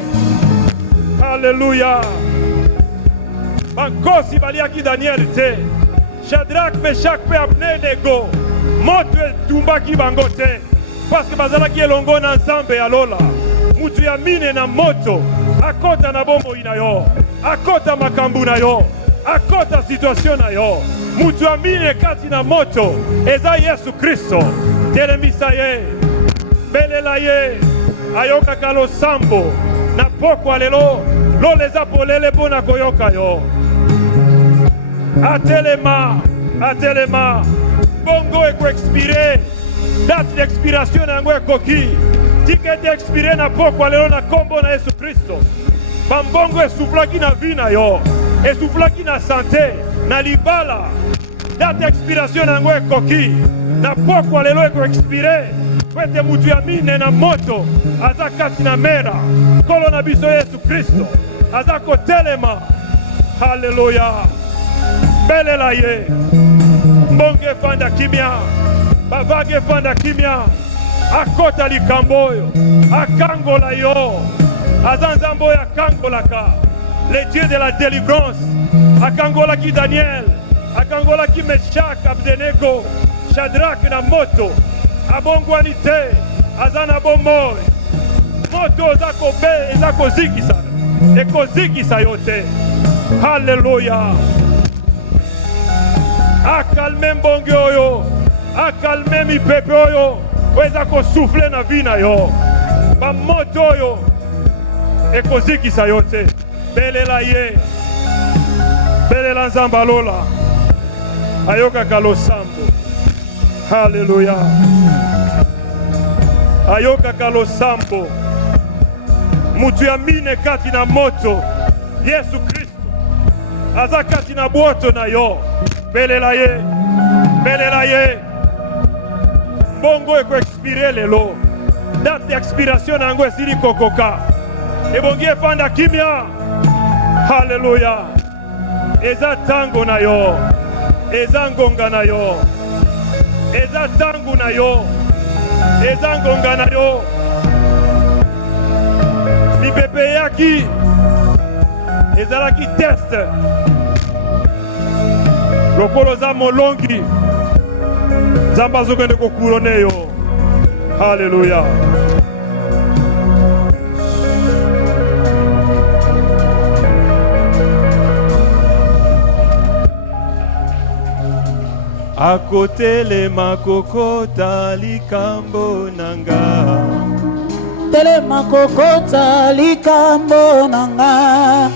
Alléluia. Bankosi baliaki Daniel te. Shadrach, Meshach pe Abednego. Moto etumbaki bango te. Parce que bazalaki elongo na nzambe alola. Mutu ya mine na moto. Akota na bombo ina yo. Akota makambu na yo. Akota situation na yo. Mutu ya mine kati na moto. Eza Yesu Kristo. Telemisa ye. Belela ye. Ayoka kalo sambo. Na poko alelo. Lo leza polele bona koyoka yo. Atelema. Atelema. Bongo eko expiré. Date d'expiration yango ekoki. Ticket expiré na poko alelo na kombo na Yesu Kristo. Bambongo esuflaki na vie na yo. Esuflaki na santé, na libala. Date d'expiration yango ekoki. Na poko alelo eko expiré. Kwete mutu ya mine na moto. Aza kati na mera. Kolo na biso Yesu Kristo. Aza kotelema. Hallelujah. Belela ye. Mbonge fanda kimia. Bavage fanda kimia. Akota likamboyo. Akangola yo. Azanzambo ya kangola ka. Le Dieu de la délivrance. Akangola ki Daniel. Akangola ki Meshach, Abednego. Shadrach na moto. Abongwani te. Azana bomoy. Moto zako be. Zako zikisa. Eko zikisa yote. Hallelujah. Akalme mbonge oyo. Akalme mi pepe oyo. Weza ko souffler na vie na yo. Ba moto oyo. Eko zikisa yote. Belela ye. Belela nzamba lola. Ayoka kalo sambo. Hallelujah. Ayoka kalo sambo. Mutu ya mine kati na moto. Yesu Kristo. Aza kati na boto na yo. Belela ye. Belela ye. Bongo eko expire lelo. Date d'expiration nango esiri kokoka. Ebongi efanda kimia. Hallelujah. Eza tango na yo. Eza ngonga na yo. Eza tango na yo. Eza ngonga na yo. Mipepe yaki. Ezalaki test. Lokolo za molongi. Zamba zokende kokurone yo. Hallelujah. Akotelema kokota likambo nanga. Telema kokota likambo nanga.